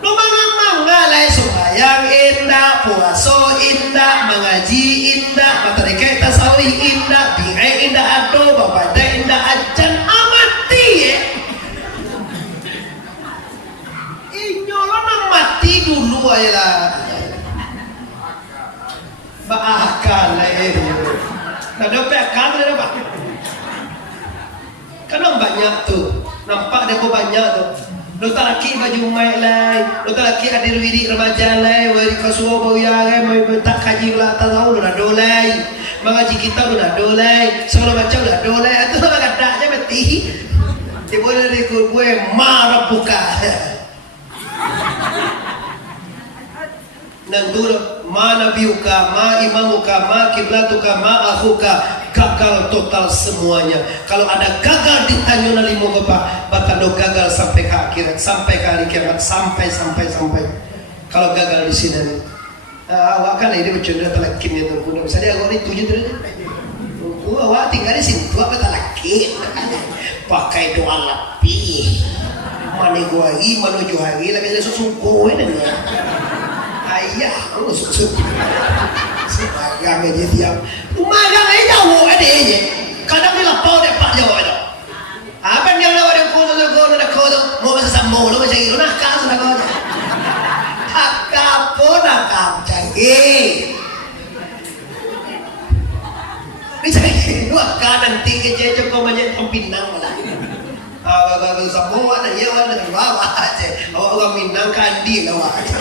Lo mang ngalai sembahyang indah, puasa indah, mengaji indah, materi tasawuf indah, biai indah, ado, bapada indah, ajan amati ya. Mati dulu ayolah. Bakal lah Nah, dapat akal ada apa? Karena banyak tu. Nampak dia banyak tu. Lo laki baju mai lai, lo laki adir wiri remaja lai, wiri kasuo bau ya lai, mai tak kaji ulah tahu lo dah dolai, mengaji kita lo dah dolai, sekolah baca lo dah dolai, itu lo kata aja mati. Ibu dari gue marah buka. Nandura ma nabiuka, ma imamuka, ma kiblatuka, ma akhuka, gagal total semuanya. Kalau ada gagal di tanyona limo bapak, batando gagal sampai ke akhirat, sampai ke hari kiamat, sampai. Kalau gagal di sini, awak kan ini bercanda talakin ya tuh. Misalnya awak ini tujuh terus, awak tinggal di sini, awak talakin, pakai doa lebih. Mana gua lagi, mana jauh lagi, lagi ada susu ini. Ayah, lu susu. Sebagang aja tiap. Magang aja jauh aja. Kadang dia lapau dia pak jauh aja. Apa yang nak ada kodo, mau masa sambo, lo macam itu nak kau sudah kau. Apa nak kau cari? Ini dua kanan tiga je kau macam Pinang lah. Baru sambo ada ya ada bawa aja. Orang Minang kandi lah aja.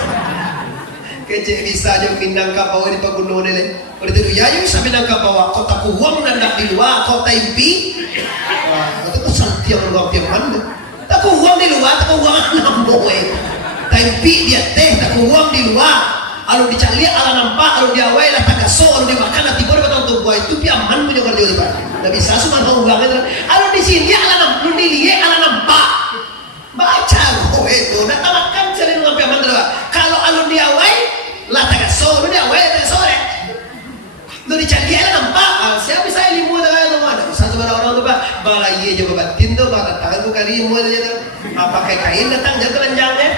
Kece bisa aja Minangkabau di pagunungan ini. Kalau itu ya yang bisa Minangkabau kota kuwang nandak di luar kota impi. Wah, itu santiang luar mana? Tak kuwang di luar, tak kuwang namboe. Impi dia teh, tak kuwang di luar. Alu dicari, ala nampak, alu diawai, lah tak gaso, alu dimakan, lah tiba betul tu buah itu piaman punya kerja di depan. Tak bisa cuma tahu uang itu. Alu di sini ala nampak, alu dilihat ala nampak. Baca kau itu, nak makan cari dengan piaman tu. Kalau alu diawai lah tak gaso, lu diawai tak gaso deh. Lu dicari ala nampak. Siapa saya limu dah itu mana? Satu orang tu pak, balai je batin tu, bakat tangan tu kari limu aja tu. Pakai kain datang jaga lenjangnya.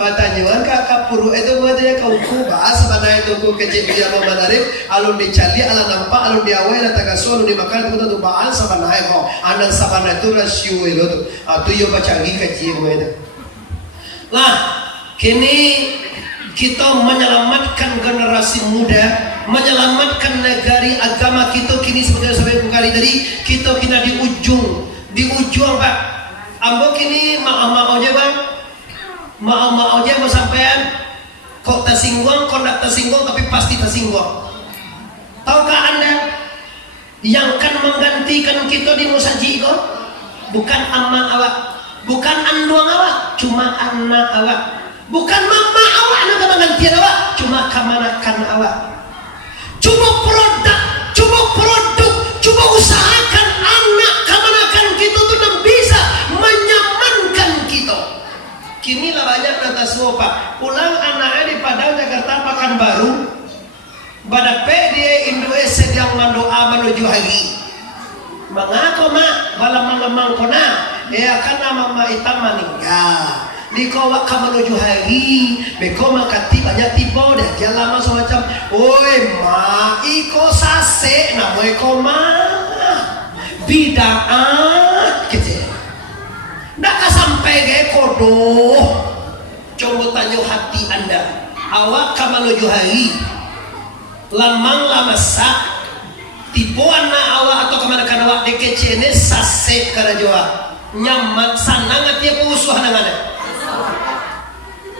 Batanyuan kakak puru itu buat dia kau bahas sebenarnya itu kau kecil dia memanarif alun dicari ala nampak alun diawai ala tagaso alun dimakan itu tu bahas sebenarnya kau anak sebenarnya itu rasio itu tu yo baca lagi kaji itu lah kini kita menyelamatkan generasi muda menyelamatkan negari agama kita kini sebagai kali tadi kita kena di ujung pak ambo kini maaf aja bang mau aja mau sampean kok tersinggung, kok tak tersinggung tapi pasti tersinggung. Tahukah anda yang akan menggantikan kita di musaji itu bukan ama awak, bukan anduang awak, cuma anak awak, bukan mama awak yang akan menggantikan awak, cuma kemanakan awak. Coba usahakan anak kemanakan kita itu dan bisa menyamankan kita. Kini lah banyak nata sopa pulang anaknya di Padang Jakarta Pekanbaru pada dia Indonesia sedang mendoa menuju hari mengako mak balam mengemang kona karena mama hitam meninggal di kawak ka menuju hari beko makati banyak tiba dah dia lama semacam oi ma iko sase namo iko ma bidaan gitu. Nak sampai ke kodo, coba tanya hati anda. Awak menuju hari, lamang lamasak, tipu anak awak atau kemana-mana awak dekecene sasek karena jawa nyaman sana nggak tiap usuh nangannya.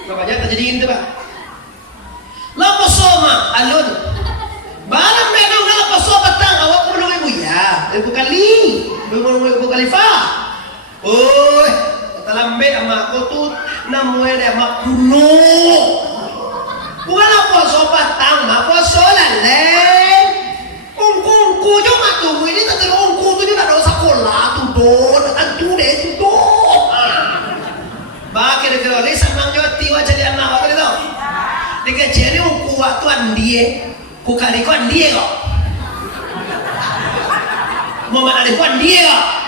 Bapaknya terjadi ini pak. Lapa soma alun, barang mereka nggak lapa soma tang awak belum ibu ya, ibu kalifah. Oh, lambe ama aku tuh namuin ama kuno. Bukan apa sobat tang, apa solaleng. Ungku cuma tuh ini tadi ungku tuh juga ada sekolah tuh don, antu deh tuh don. Bah kira-kira ni senang jawab tiwa jadi anak apa itu? Dikecil ni ungku waktu andie, ku kali ku andie kok. Mau mana di ku andie kok?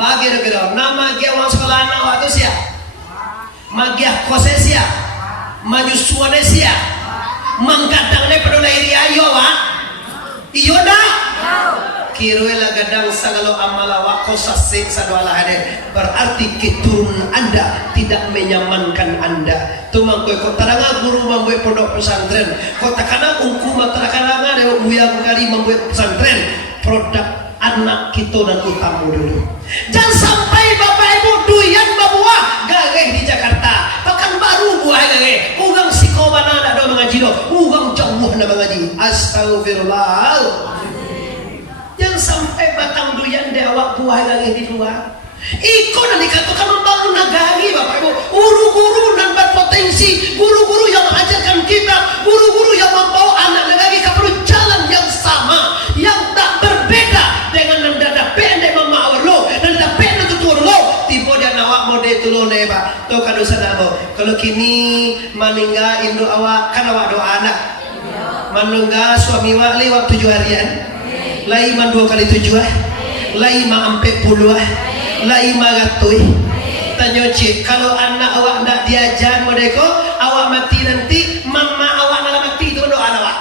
Bagi kira nama dia orang sekolah anak waktu sia, magiah kose sia, maju suane sia, menggadang ne pedulai dia yo wa, iyo dah, kiruela gadang sagalo amala wa kosasik sadwala hade, berarti keturunan anda tidak menyamankan anda. Tumang kau taranga guru membuat pondok pesantren, kau takana ungku matrakana ada buyang kali membuat pesantren produk anak kita dan utamu dulu. Jangan sampai bapak baru buah lagi. Ugang sikobana nak do mengaji do. Ugang jauh nak mengaji. Astagfirullah. Yang sampai batang duyan dia awak buah lagi di luar. Ikut dan dikatakan membangun negari Bapak Ibu. Guru-guru dan berpotensi, guru-guru yang mengajarkan kita, guru-guru yang membawa anak negari ke jalan yang sama, yang tak berbeda dengan nanda pendek mama awal nanda pendek tutur lo. Tiba dia nawak mode itu lo neba. Tuh kado sadamo. Kalau kini maningga Indo awak kan awak doa anak. Manungga suami wali waktu 7 harian. Lai man 2 kali 7 lai ma ampe puluh lai magatui tanya cik kalau anak awak nak diajar modeko awak mati nanti mama awak nak mati itu doa awak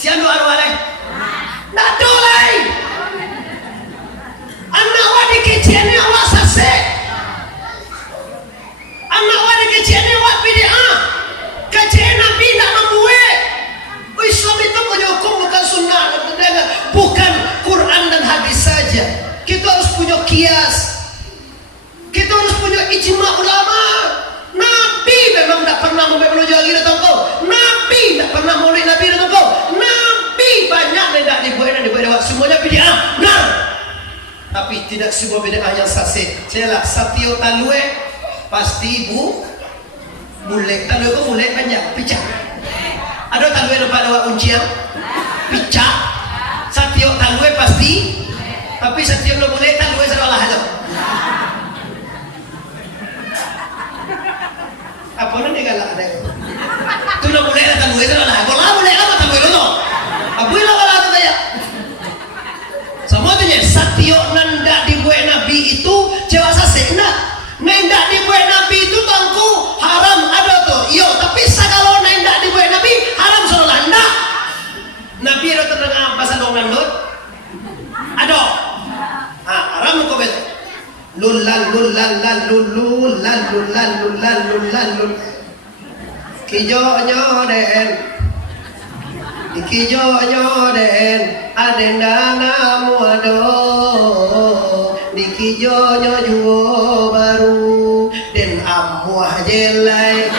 siapa doa awak lain nak doa lain anak awak dikeciannya awak sase anak awak dikeciannya awak bid'ah kecian Nabi nak membuat Islam itu punya hukum bukan sunnah bukan Quran dan hadis saja. Kita harus punya kias. Kita harus punya ijma ulama. Nabi memang tak pernah membawa lagi datang kau. Nabi tak pernah mulai Nabi datang kau. Nabi banyak tidak dibuat dan dibuat semuanya bid'ah. Nah, tapi tidak semua bid'ah yang sahih. Jelas Satyo Talue pasti boleh. Talue kau boleh banyak picak. Ada Talue nampak lewat uncian picak. Satyo Talue pasti. Tapi Satyo no boleh Talue salah aja. Apa nanti galak ada? Tu no boleh Talue salah. Kalau boleh apa Talue lo? Apa yang salah tu saya? Semua tu je Satyo nanda dibuat Nabi itu cewa sase nak. Nanda dibuat Nabi itu tangku haram ada tu. Yo tapi segala nanda dibuat Nabi haram salah anda. Nabi ada tenang pasal dongan lut. Ada. Haram kau betul. Lulan. Kijonya den. Kijonya den. Adenda namu ado. Kijonya juo baru. Den amuah jelai.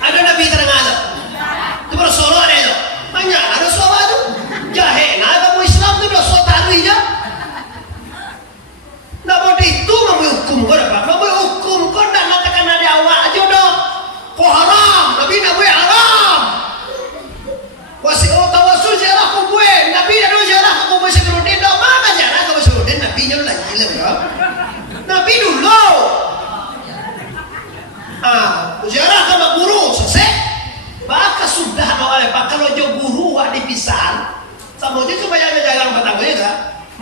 Ada Nabi terang ada. Itu bersolo ada itu. Banyak ada soal itu. Jahe, nah kamu Islam itu dosa tadi aja. Nah mau itu mau hukum kau dapat, mau hukum kau tak mengatakan ada awak aja dong. Kau haram, Nabi Nabi haram. Tawasul ziarah kau gue, Nabi dah dulu ziarah kau gue sekerudin dong. Maka ziarah kau sekerudin, Nabi nya lagi lah. Nabi dulu. Ziarah kau guru selesai. Maka sudah doa Pak kalau jo guru wak dipisah sama jo cuma yang jalan petang aja kan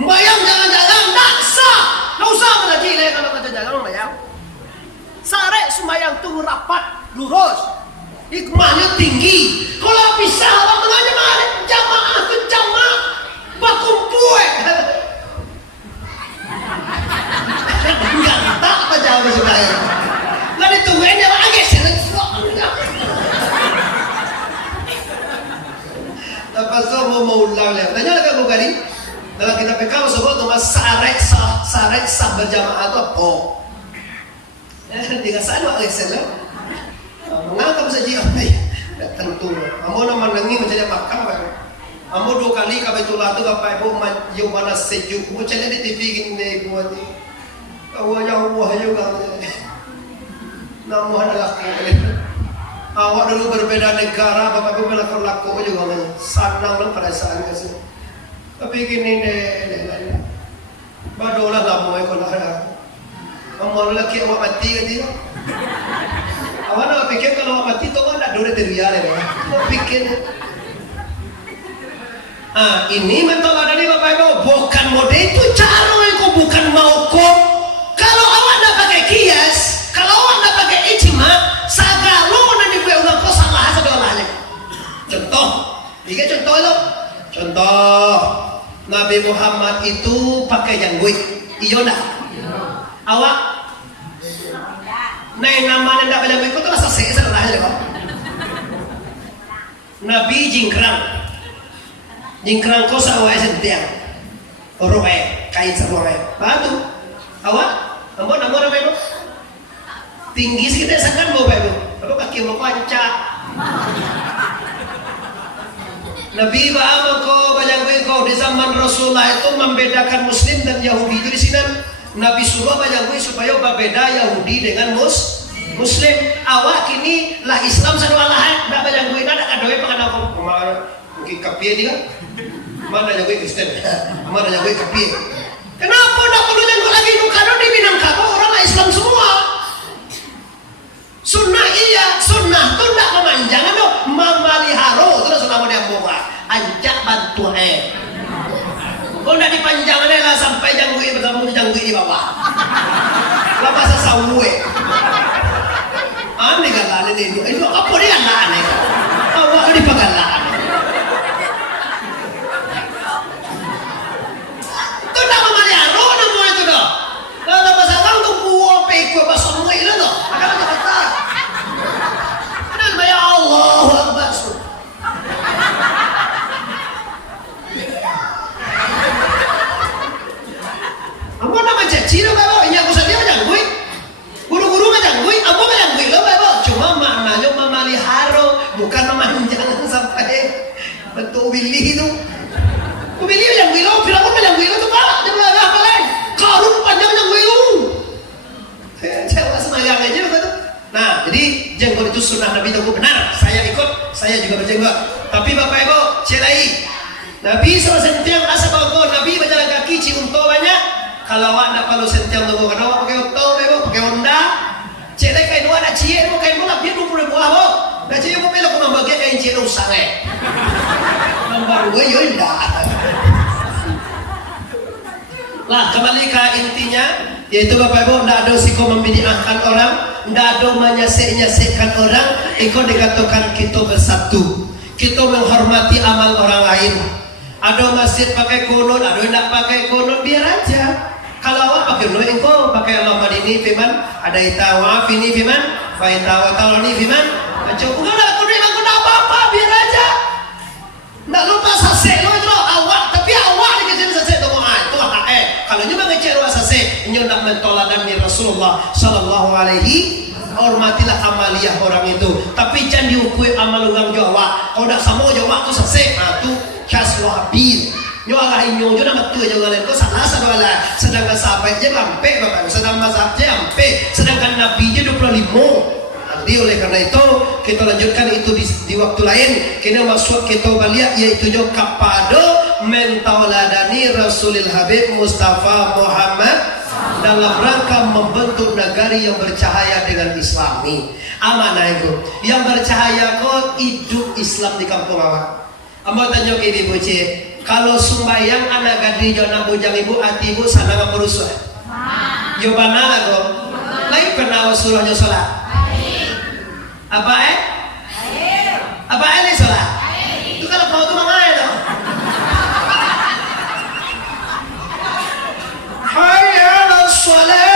bayang jangan-jangan tak sah tak usah mengaji lah kalau kata jalan bayang sare sembayang tuh rapat lurus hikmahnya tinggi kalau pisah orang tengahnya mana jamaah tu jamaah bakumpue enggak tak apa jawab sebenarnya nggak ditungguin ya lagi Pasal mau ulang lagi. Tanya lagi bukan ini dalam kitab PK sebut nama sarek sah berjamaah itu apa? Dengan sana Alexander mengangkat saja tentu. Amo nama nengi mencari makan kan. Amo 2 kali kami tulah tu apa ibu yang mana sejuk. Mau cari di TV gini buat ni. Awalnya juga. Namu adalah kau. Awak dulu berbeda negara, bapak ibu melakukan laku juga namanya. Sanang lah pada saat itu. Tapi gini deh, badolah nggak mau ikut lah. Kamu lelaki awak mati kan dia? Awak nak pikir kalau awak mati tu kan nak duri teriak deh. Awak pikir. Ini mental ada nih bapak ibu. Bukan mode itu cara itu bukan mau kok. Kalau awak nak pakai kias, kalau awak nak pakai ijma, sagalo salah satu orangnya. Contoh, tiga contoh lo. Contoh, Nabi Muhammad itu pakai janggut. Iyo nak? Awak? Nah, nama nanda janggut itu terasa sesuatu aja deh. Nabi jingkrang kau sama sentiang. Roe kain sama roe. Batu. Awak, ambo nama ibu. Tinggi sekitar sangat mau ibu. Apa kaki mau pancak. Nabi Muhammad ko bayangin ko di zaman Rasulullah itu membedakan Muslim dan Yahudi. Itu di sini Nabi suruh bayangin supaya berbeda Yahudi dengan Muslim. Awak kini lah Islam sarwalahan. Nak bayangin ada kadoi pengen aku mungkin kapie dia. Mana yang gue Kristen, mana yang gue kapie. Kenapa nak perlu jenggot lagi? Kalau di Minangkabau orang Islam semua. Sunnah iya, sunnah tu nak memanjang itu memelihara terus nama dia boga. Anjak bantu Kau nak dipanjang lah sampai janggui bersama janggui di bawah. Lah bahasa sawe. Aneh galan ini. Itu apa dia aneh? Awak di pagalan. Kalau bahasa orang tu buah pekor bahasa semua itu tu. Ada macam kata. Ada ya Allah Akbar. Apa nama caci lo bapak? Ini aku saja macam gue. Guru-guru macam gue. Apa macam gue lo bapak? Cuma maknanya memelihara, bukan memanjang sampai bentuk willy itu. Willy macam gue lo, pilakun macam gue lo tu pak. Jangan apa lain. Karun panjang yang gue lu. Cewek semayang aja begitu. Nah, jadi jenggot itu sunnah Nabi itu benar. Saya ikut, saya juga berjenggot. Tapi Bapak Ibu, celai. Nabi sama sentiang asa bawa Nabi berjalan kaki cium to banyak. Kalau awak nak perlu sentiang tu kalau awak pakai to, Ibu, pakai Honda. Celai kain dua nak cie, dua kain bola dia 20 ribu awak. Nak cie aku belok nak bagi kain cie usang Nampak gue yo indah. Lah kembali ke intinya, yaitu Bapak Ibu tidak ada siko membidiahkan orang, tidak ada menyesek-nyesekkan orang. Ikut dikatakan kita bersatu, kita menghormati amal orang lain. Ada masjid pakai kunut, ada yang tidak pakai kunut, biar aja. Kalau awak pakai kunut, engkau pakai Allahumma ini firman, ada itawa ini firman, faitawa taloni firman. Macam enggak ada kunut, enggak apa-apa, biar aja. Tidak lupa sasek lo itu awak, tapi awak dikecil sasek tu itu kalau nyoba ngecek sasek, nyoba nak mentoladani Rasulullah Sallallahu Alaihi. Hormatilah amaliyah orang itu, tapi jangan diukui amal orang Jawa. Kalau dah sama Jawa tu sasek, tu khas wahabi. Nyoba lah inyo, nyoba betul jangan lain. Kau salah salah. Sedangkan sahabat je sampai bapak, sedangkan mazhab je sampai, sedangkan Nabi je 25. Jadi oleh karena itu kita lanjutkan itu di waktu lain. Kena maksud kita balik yaitu juga kepada mentauladani Rasulul Habib Mustafa Muhammad dalam rangka membentuk negara yang bercahaya dengan Islami. Amanah itu yang bercahaya kok hidup Islam di kampung awak. Ambo tanya ke ibu cik, kalau sumbayang anak gadri jona bujang ibu hati ibu sana nggak berusuh. Yo bana lah kok. Lain pernah suruhnya sholat. Apa Apa ini sholat? Itu kalau kau tu mangai tu. Hayya ala sholat.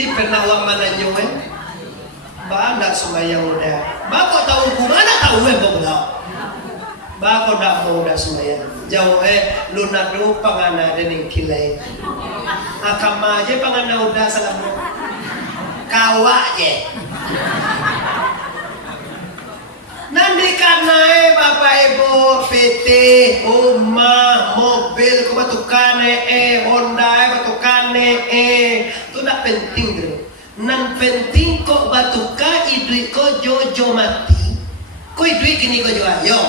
Pernah awak mana nyowen? Banda sembahyang udah. Bako tahu kumana tahu belau. Bako dak mau udah sembahyang. Jauh lunadu pangana dening kilai. Akama aja pangana udah salah. Kawa je. Nanti karena Bapak Ibu PT, rumah, mobil, kebatukan Honda, batukan itu tak penting bro. Nan penting kok batuka idui ko jojo mati. Ko idui kini ko jo ayo.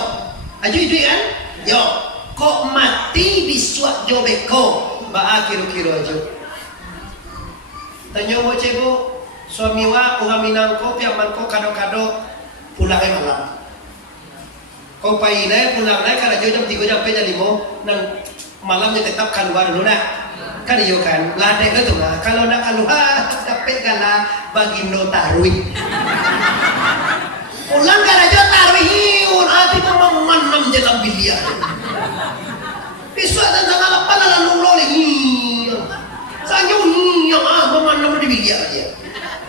Aju idui kan? Yo. Kok mati bisuak jo beko. Ba kiro-kiro aja. Tanyo mo cebo suami wa orang Minangko piaman ko kado-kado pulangnya malam. Kau painai pulang naik karena jam 3 sampai jam 5 dan malamnya tetap keluar dulu nak. Kan iyo kan, ladek itu mah. Kalau nak keluar, tapi kala bagi no tarwih. Pulang karena jam tarwih hiun, hati memanam jalan biliar. Besok dan tanggal 8 lalu loli hiun. Sanyo hiun, memanam di biliar dia.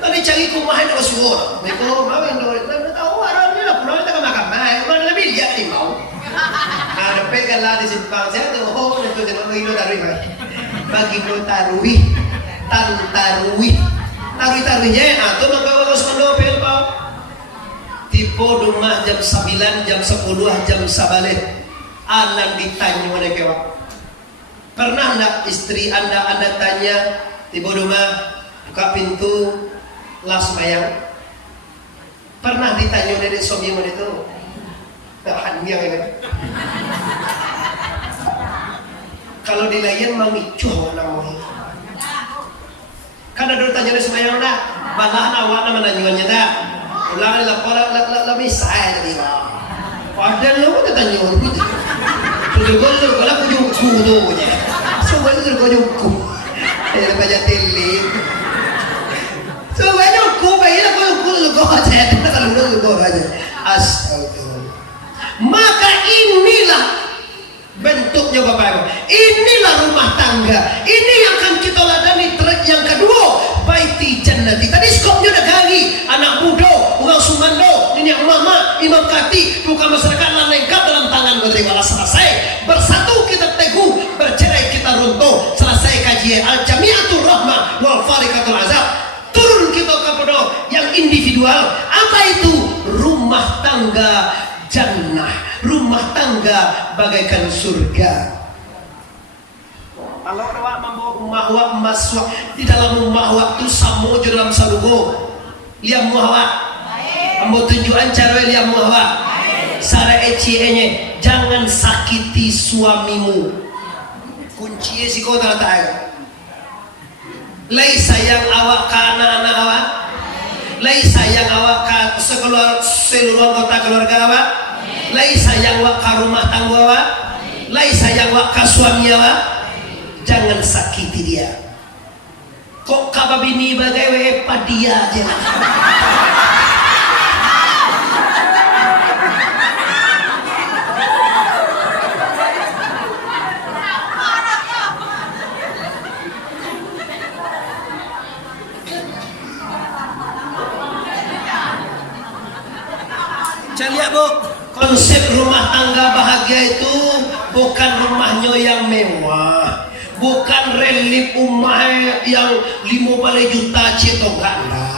Tadi cari kumahin apa suara. Mereka mau yang tahu orang ni lah, pulang kita makan baik. Orang lebih biliar ni mau. Ada pegang lah di simpang saya tu, itu jangan hidup tarwih bagi no taruih taruihnya atau maka bagus mendopel bau tipe rumah jam 9 jam 10 jam sabale anak ditanya mana kewa pernah enggak istri anda tanya tipe rumah buka pintu las mayang pernah ditanya dari suami mana itu tahan dia kan kalau dilayan mamicuh namanya. Kan ada tanya dari semayang dah, balah awak nama nanyuannya dah. Ulang lebih saya tadi lah. Padahal lo kita tanya orang itu. Sudah kalau aku jumku tu je. Sudah kau jumku. Ada baca tele. Sudah jumku, baiklah kau aja. Kalau kau aja. Astagfirullah. Maka inilah bentuknya Bapak Ibu. Inilah rumah tangga. Ini yang akan kita ladani. Yang kedua, baiti jannati. Tadi skopnya udah gali. Anak muda, orang sumando, minyak mama, imam kati, bukan masyarakat lengkap dalam tangan Menteri Wala selesai. Bersatu kita teguh, bercerai kita runtuh. Selesai kajian Al-Jami'atul Rahmah wal Fariqatul Azab. Turun kita kepada yang individual. Apa itu? Rumah tangga jannah, rumah tangga bagaikan surga. Kalau awak membawa mahwa masuk di dalam rumah waktu samo di dalam salugo, liam mahwa, ambo tujuan cara liam mahwa. Sara ecienye, jangan sakiti suamimu. Kunci si kau tak tahu. Lai sayang awak ke anak-anak awak. Lai sayang awak ke seluruh anggota keluarga awak. Lai sayang awak ke rumah tangga awak. Lai sayang awak ke suami awak. Jangan sakiti dia. Kok kababini bagai padia aja. Lihat bu, konsep rumah tangga bahagia itu bukan rumahnya yang mewah, bukan relief rumah yang 50 juta cetok ganda,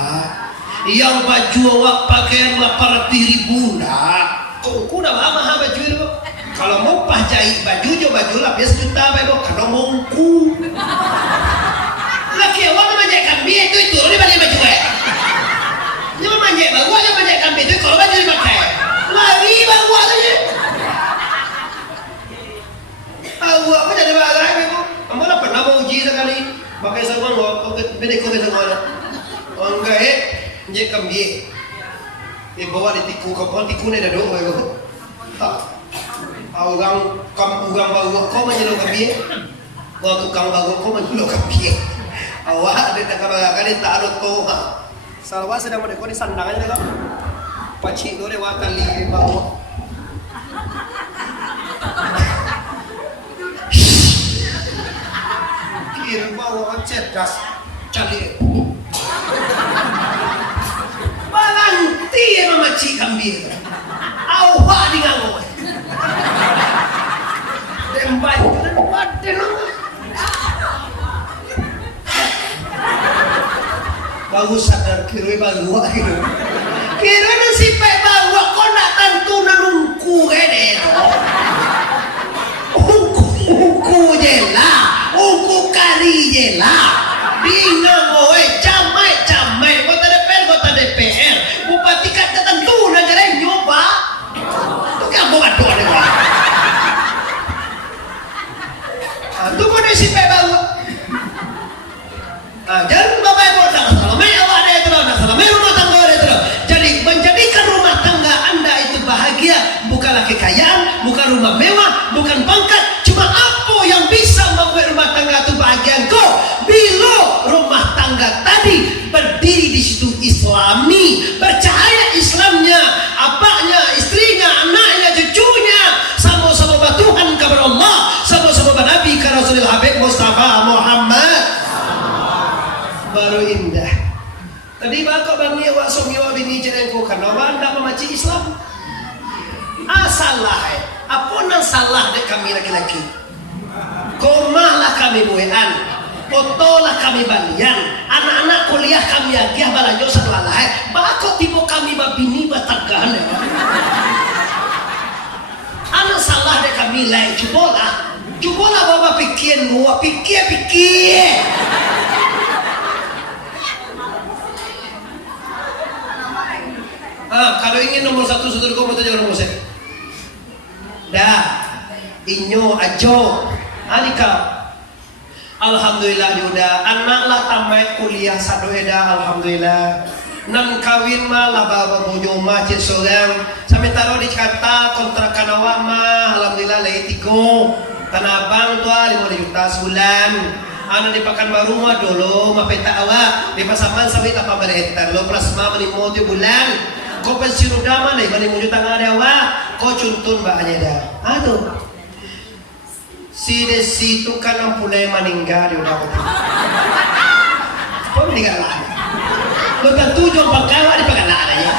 yang baju awak pakai 800.000 dah. Oh, aku dah mahal baju itu. Kalau mau jahit baju jo baju lah biasa juta baik bu, kalau mau ku. Laki awak manjat kambing itu ni balik baju Dia manjat baru aja manjat kambing itu kalau baju dipakai. Lagi baru aja. Awak pun jadi barang itu. Kamu lah pernah mau uji sekali pakai sabun kau beda kau beda kau. Enggak manjat kambing. Bawa di tiku kau tiku ni dah dua baru. Orang baru kau menjelok kambing. Kau tukang baru kau menjelok kambing. Awak ada tak kali tak ada kau. Salwa sedang mereka di sandangan juga. Pacik tu dia wakali bawa. Kira bawa cerdas cari. Balanti yang macik kambing. Awak di ngangoi. Dembat badan. Baru sadar kira baru gitu. Kira nasi pek baru kau nak tentu nungku kene tu. Ungku je lah, ungku kari je lah. Bingung oi, camai. Kota DPR. Bupati kata tentu negara nyoba. Tu kan buat doa ni buat. Tu kau nasi pek baru. Jangan bapak ibu tak salah. Awak ada itu tak salah. Rumah tangga ada itu. Jadi menjadikan rumah tangga anda itu bahagia bukan laki kaya. Islami, percaya Islamnya, apanya, istrinya, anaknya, cucunya, sama-sama bertuhan kepada Allah, sama-sama bernabi ke Rasulul Habib Mustafa Muhammad, baru indah. Tadi bako bang Yewa Sumyewa bini cerengku karena anda memaci Islam. Salah apa nang salah dek kami laki-laki. Komahlah kami buean, fotolah kami balian, anak-anak kuliah kami agiah balanjo salah. Bako tiba kami babini batagan ya. Anak salah dek kami lain cubolah bawa pikir gua pikir. Kalau ingin nomor 1 saudara kau betul jangan nomor 1. Dah, inyo ajo, anika. Alhamdulillah yuda, anak lah tamat kuliah sadoeda, alhamdulillah. Nan kawin mah lah baba bojo mah cek sorang. Sampai taruh di kata kontrakan awak mah, alhamdulillah lagi tigo. Tanah abang tua 5 juta sebulan. Anak di Pekanbaru mah dulu mah peta awak di Pasaman sampai apa berhektar lo plasma menimo 7 bulan. Kau pensiun udah mana? Bani muncul tangan ada awak. Kau cuntun bahannya dah. Aduh. Si desi itu kan ampulai meninggal di udah. Kau meninggal lah. Lo tentu jom pangkawa di Pekanbaru ya.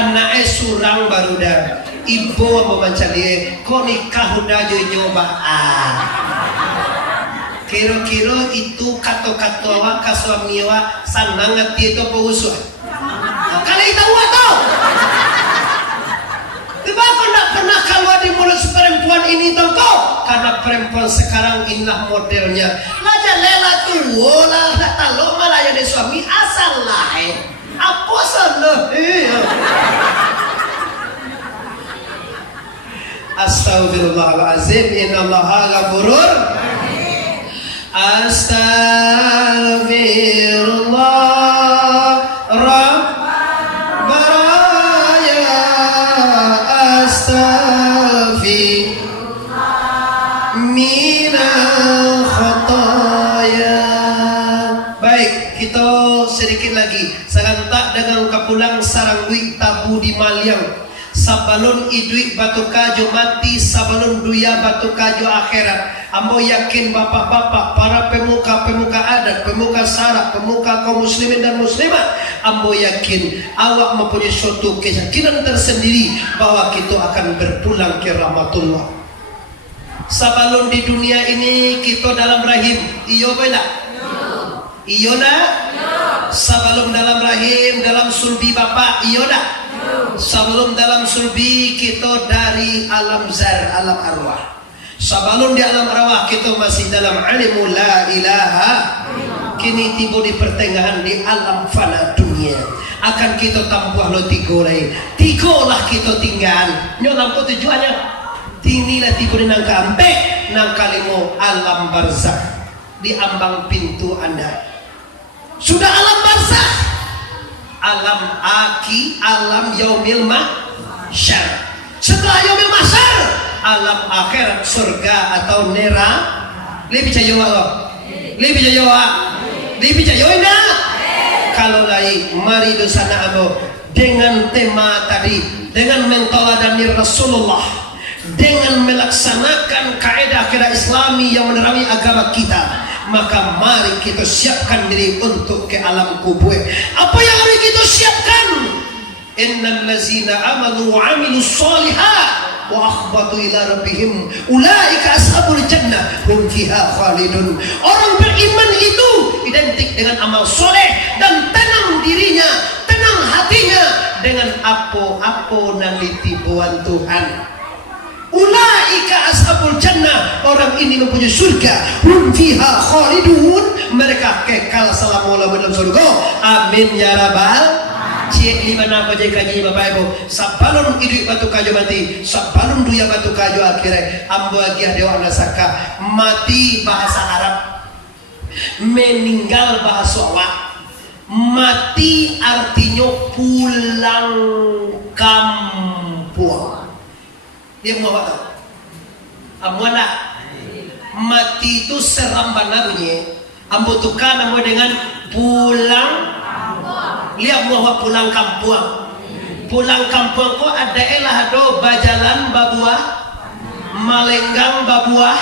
Anaknya surang baru dah. Ibu mau mencari. Kau nikah udah nyoba. Kira-kira itu kato-kato awak ke suami awak sanang ngerti itu pengusuhan. Kalau itu awak tahu. Tiba kau nak pernah keluar di mulut perempuan ini tahu kau? Karena perempuan sekarang inilah modelnya. Lajar lela tua lah, tak lo malah jadi suami asal lain. Apa salah? Astaghfirullahaladzim. Innallaha ghafurur. Astaghfirullah Rabbana ya astaghfirullah minal khataya. Baik, kita sedikit lagi serentak dengan kapulang sarang duit tabu di Maliang. Sabalon iduit batu kajo mati, sabalon duya batu kajo akhirat. Ambo yakin bapak-bapak, para pemuka-pemuka adat, pemuka syarak, pemuka kaum muslimin dan muslimat, ambo yakin awak mempunyai suatu keyakinan tersendiri bahwa kita akan berpulang ke rahmatullah. Sabalon di dunia ini kita dalam rahim, iyo benda? Iyo nak? Sabalon dalam rahim, dalam sulbi bapak, iyo nak? Sebelum dalam sulbi kita dari alam zar, alam arwah. Sebelum di alam arwah kita masih dalam alimul la ilaha. Kini tiba di pertengahan di alam fana dunia. Akan kita tampuh lo tiga lah kita tinggal. Nyolam ko tujuannya. Tinilah tiba di nangka ambek, nangka limo alam barzakh. Di ambang pintu anda. Sudah alam barzakh. Alam aki, alam yaumil mahsyar. Setelah yaumil mahsyar, alam akhirat surga atau nera. Lebih percaya Allah. Lebih percaya Allah. Lebih percaya Allah. Kalau lain, mari dosana amo dengan tema tadi, dengan mentoladani Rasulullah, dengan melaksanakan kaidah-kaidah Islami yang menerangi agama kita. Maka mari kita siapkan diri untuk ke alam kubur. Apa yang harus kita siapkan? Innal ladzina amanu wa amilus shalihat wa akhbatu ila rabbihim ulaika ashabul jannah hum fiha khalidun. Orang beriman itu identik dengan amal soleh dan tenang dirinya, tenang hatinya dengan apa-apa nanti tibuan Tuhan. Ulaika ashabul jannah, orang ini mempunyai surga. Hum fiha khalidun, mereka kekal selama-lamanya dalam surga. Amin ya rabbal. Cik lima napa je kaji bapak ibu. Sabalun idu batu kajo mati, sabalun duya batu kajo akhirat. Ambo agiah dewa nasaka. Mati bahasa Arab, meninggal bahasa awak. Mati artinya pulang kampung. Dia mau apa tahu? Amuana mati itu serambana bunyi. Ambo tukar nama dengan pulang. Lihat bahwa pulang kampung. Pulang kampung ko ada elah do bajalan babuah, malenggang babuah.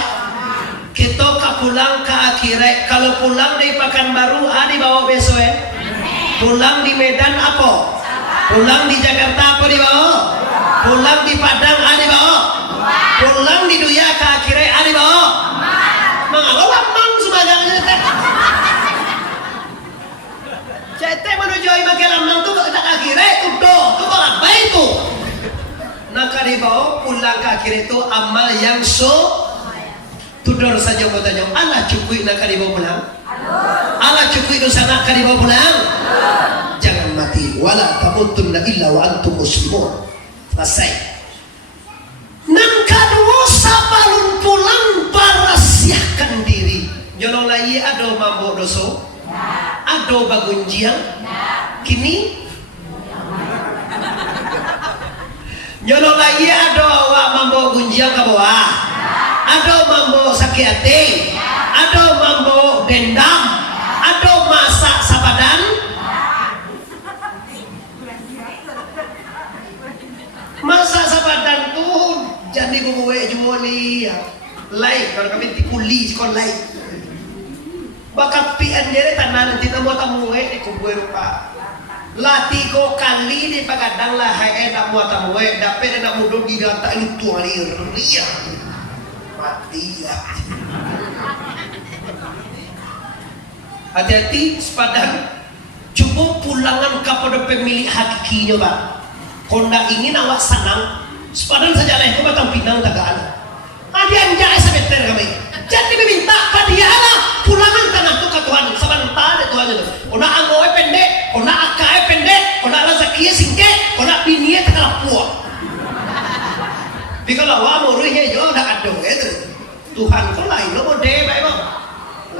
Kita pulang ke akhirat. Kalau pulang dari Pekanbaru, dibawa besok Pulang di Medan apa? Pulang di Jakarta apa dibawa? Pulang di Padang dibawa? Pulang di Duya ke akhirat dibawa? Mengapa lamang sebagainya? Cetek menuju ibaga lamang tu ke akhirat tu tu apa itu? Nak dibawa pulang ke akhirat itu amal yang tudor saja mau tanya, Allah cukup nak dibawa pulang? Allah cukup dosa nak dibawa pulang? Jangan mati. Wala tamutunna illa wa antum muslimun. Selesai. Nang kedua sabalun pulang parasiahkan diri. Jono lagi ada mambo doso, ada bagunjiang. Kini jono lagi ada awak mambo gunjiang ke bawah. Ada mambo sakit hati, ada mambo dendam, ada masak sabadan. Masak sabadan tuh jadi gue jumoli ya. Lain kalau kami tikuli kon lain. Bakal pian dia tanah nanti tamu tamu di kubur rupa. Lati ko kali di pagadang lah hai nak muat tamu dapat nak mudo di data itu tuari ria. Mati ya. Hati-hati sepadan. Cuba pulangan kepada pemilik hakikinya Pak. Kondak ingin awak senang. Sepadan saja lah. Kau batang pinang tagaan. Dia anjay sebentar kami. Jadi meminta ke dia lah pulangan tanah tu ke Tuhan. Sebentar deh Tuhan itu. Kau nak anggoe pendek, kau nak akai pendek, kau nak rezekinya singkat, kau nak bininya tak puas. Tapi kalau awak mau ruihnya jauh dah ada itu. Tuhan kau lain lo mau deh baik bang.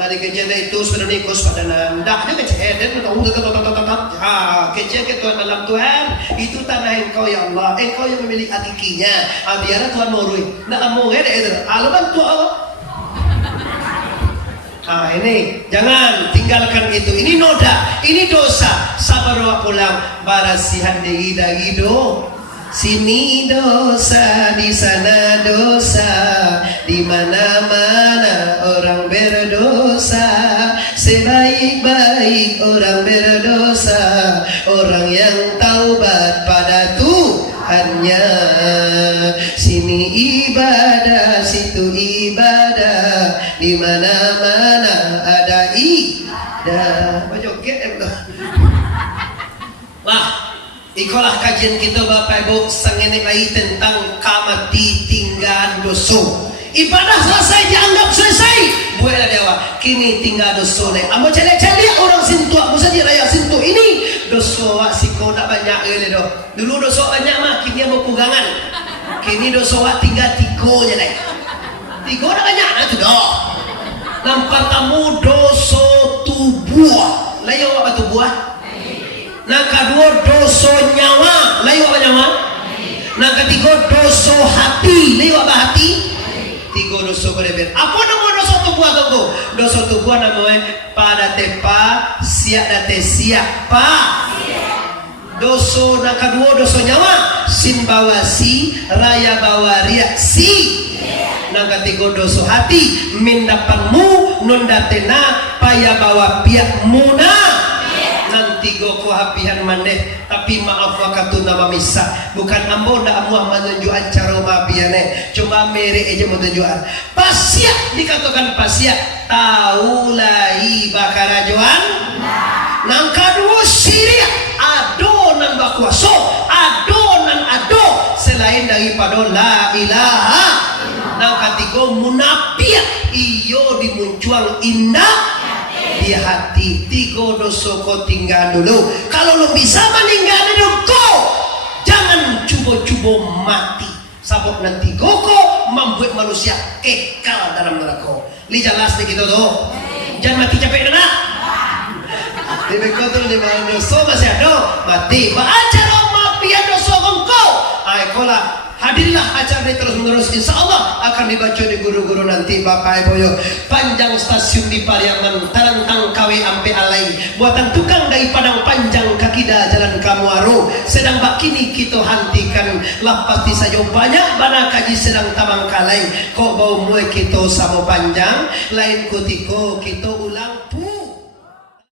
Lari kerja itu sebenarnya kau sepadan. Dah dia kerja dan tahu kerja ke Tuhan dalam Tuhan itu tanah engkau ya Allah. Engkau yang memiliki hakikinya. Biarlah Tuhan mau ruih. Nak mau itu. Alam bantu Allah. Ini jangan tinggalkan itu. Ini noda, ini dosa. Sabar pulang barasihan dari do. Sini dosa, di sana dosa, di mana-mana orang berdosa. Sebaik-baik orang berdosa, orang yang taubat pada Tuhannya. Sini ibadah, situ ibadah, di mana-mana ada ibadah. Bajoget Wah. Ikolah kajian kita Bapak Ibu sengene lagi tentang kamati tinggal doso. Ibadah selesai dianggap selesai. Buatlah dewa. Kini tinggal doso le. Amo cari orang sintu aku saja raya sintu ini doso wak siko nak banyak le do. Dulu doso banyak mah kini amo pegangan. Kini doso wak tinggal tigo je le. Tigo nak banyak tu do. Nampak kamu doso tubuh. Layo apa tubuh? Nah kedua dosa nyawa, layu apa nyawa? Nah ketiga dosa hati, layu apa hati? Tiga dosa berbeda. Apa nama dosa tubuh aku? Dosa tubuh namanya pada tepa siap date siapa? Dosa nah kedua dosa nyawa, sin bawa si, raya bawa ria si. Nah ketiga dosa hati, mindapanmu, nundatena, paya bawa piak muna. Nanti go hapihan maneh tapi maaf waktu nama misa bukan ambo ndak amuah menunjukan cara mabiane coba mere aja menunjukan pasiak dikatakan pasiak tahu lai bakarajuan nang kedua siria adonan bakuaso adonan ado selain daripada la ilaha nang ketiga munafiq iyo dimuncuang indah di hati. Tiga dosa kau tinggal dulu. Kalau lo bisa meninggal dulu kau jangan cuba-cuba mati. Sabuk nanti kau membuat manusia kekal dalam neraka. Li jelas nih gitu tuh. Jangan mati capek nak. Lebih kau tuh lima dosa masih ada mati. Acara maafia dosa kau. Ayolah hadirlah acara ini terus menerus. Insya Allah akan dibaca di guru-guru nanti Bapak Ibu yo. Panjang stasiun di Pariaman, tarantang kawe ampe alai, buatan tukang dari Padang Panjang kakida jalan Kamuaro. Sedang bakini kita hantikan lapati saja banyak bana kaji sedang tabang kalai. Kok bau mue kita sama panjang, lain kutiko kita ulang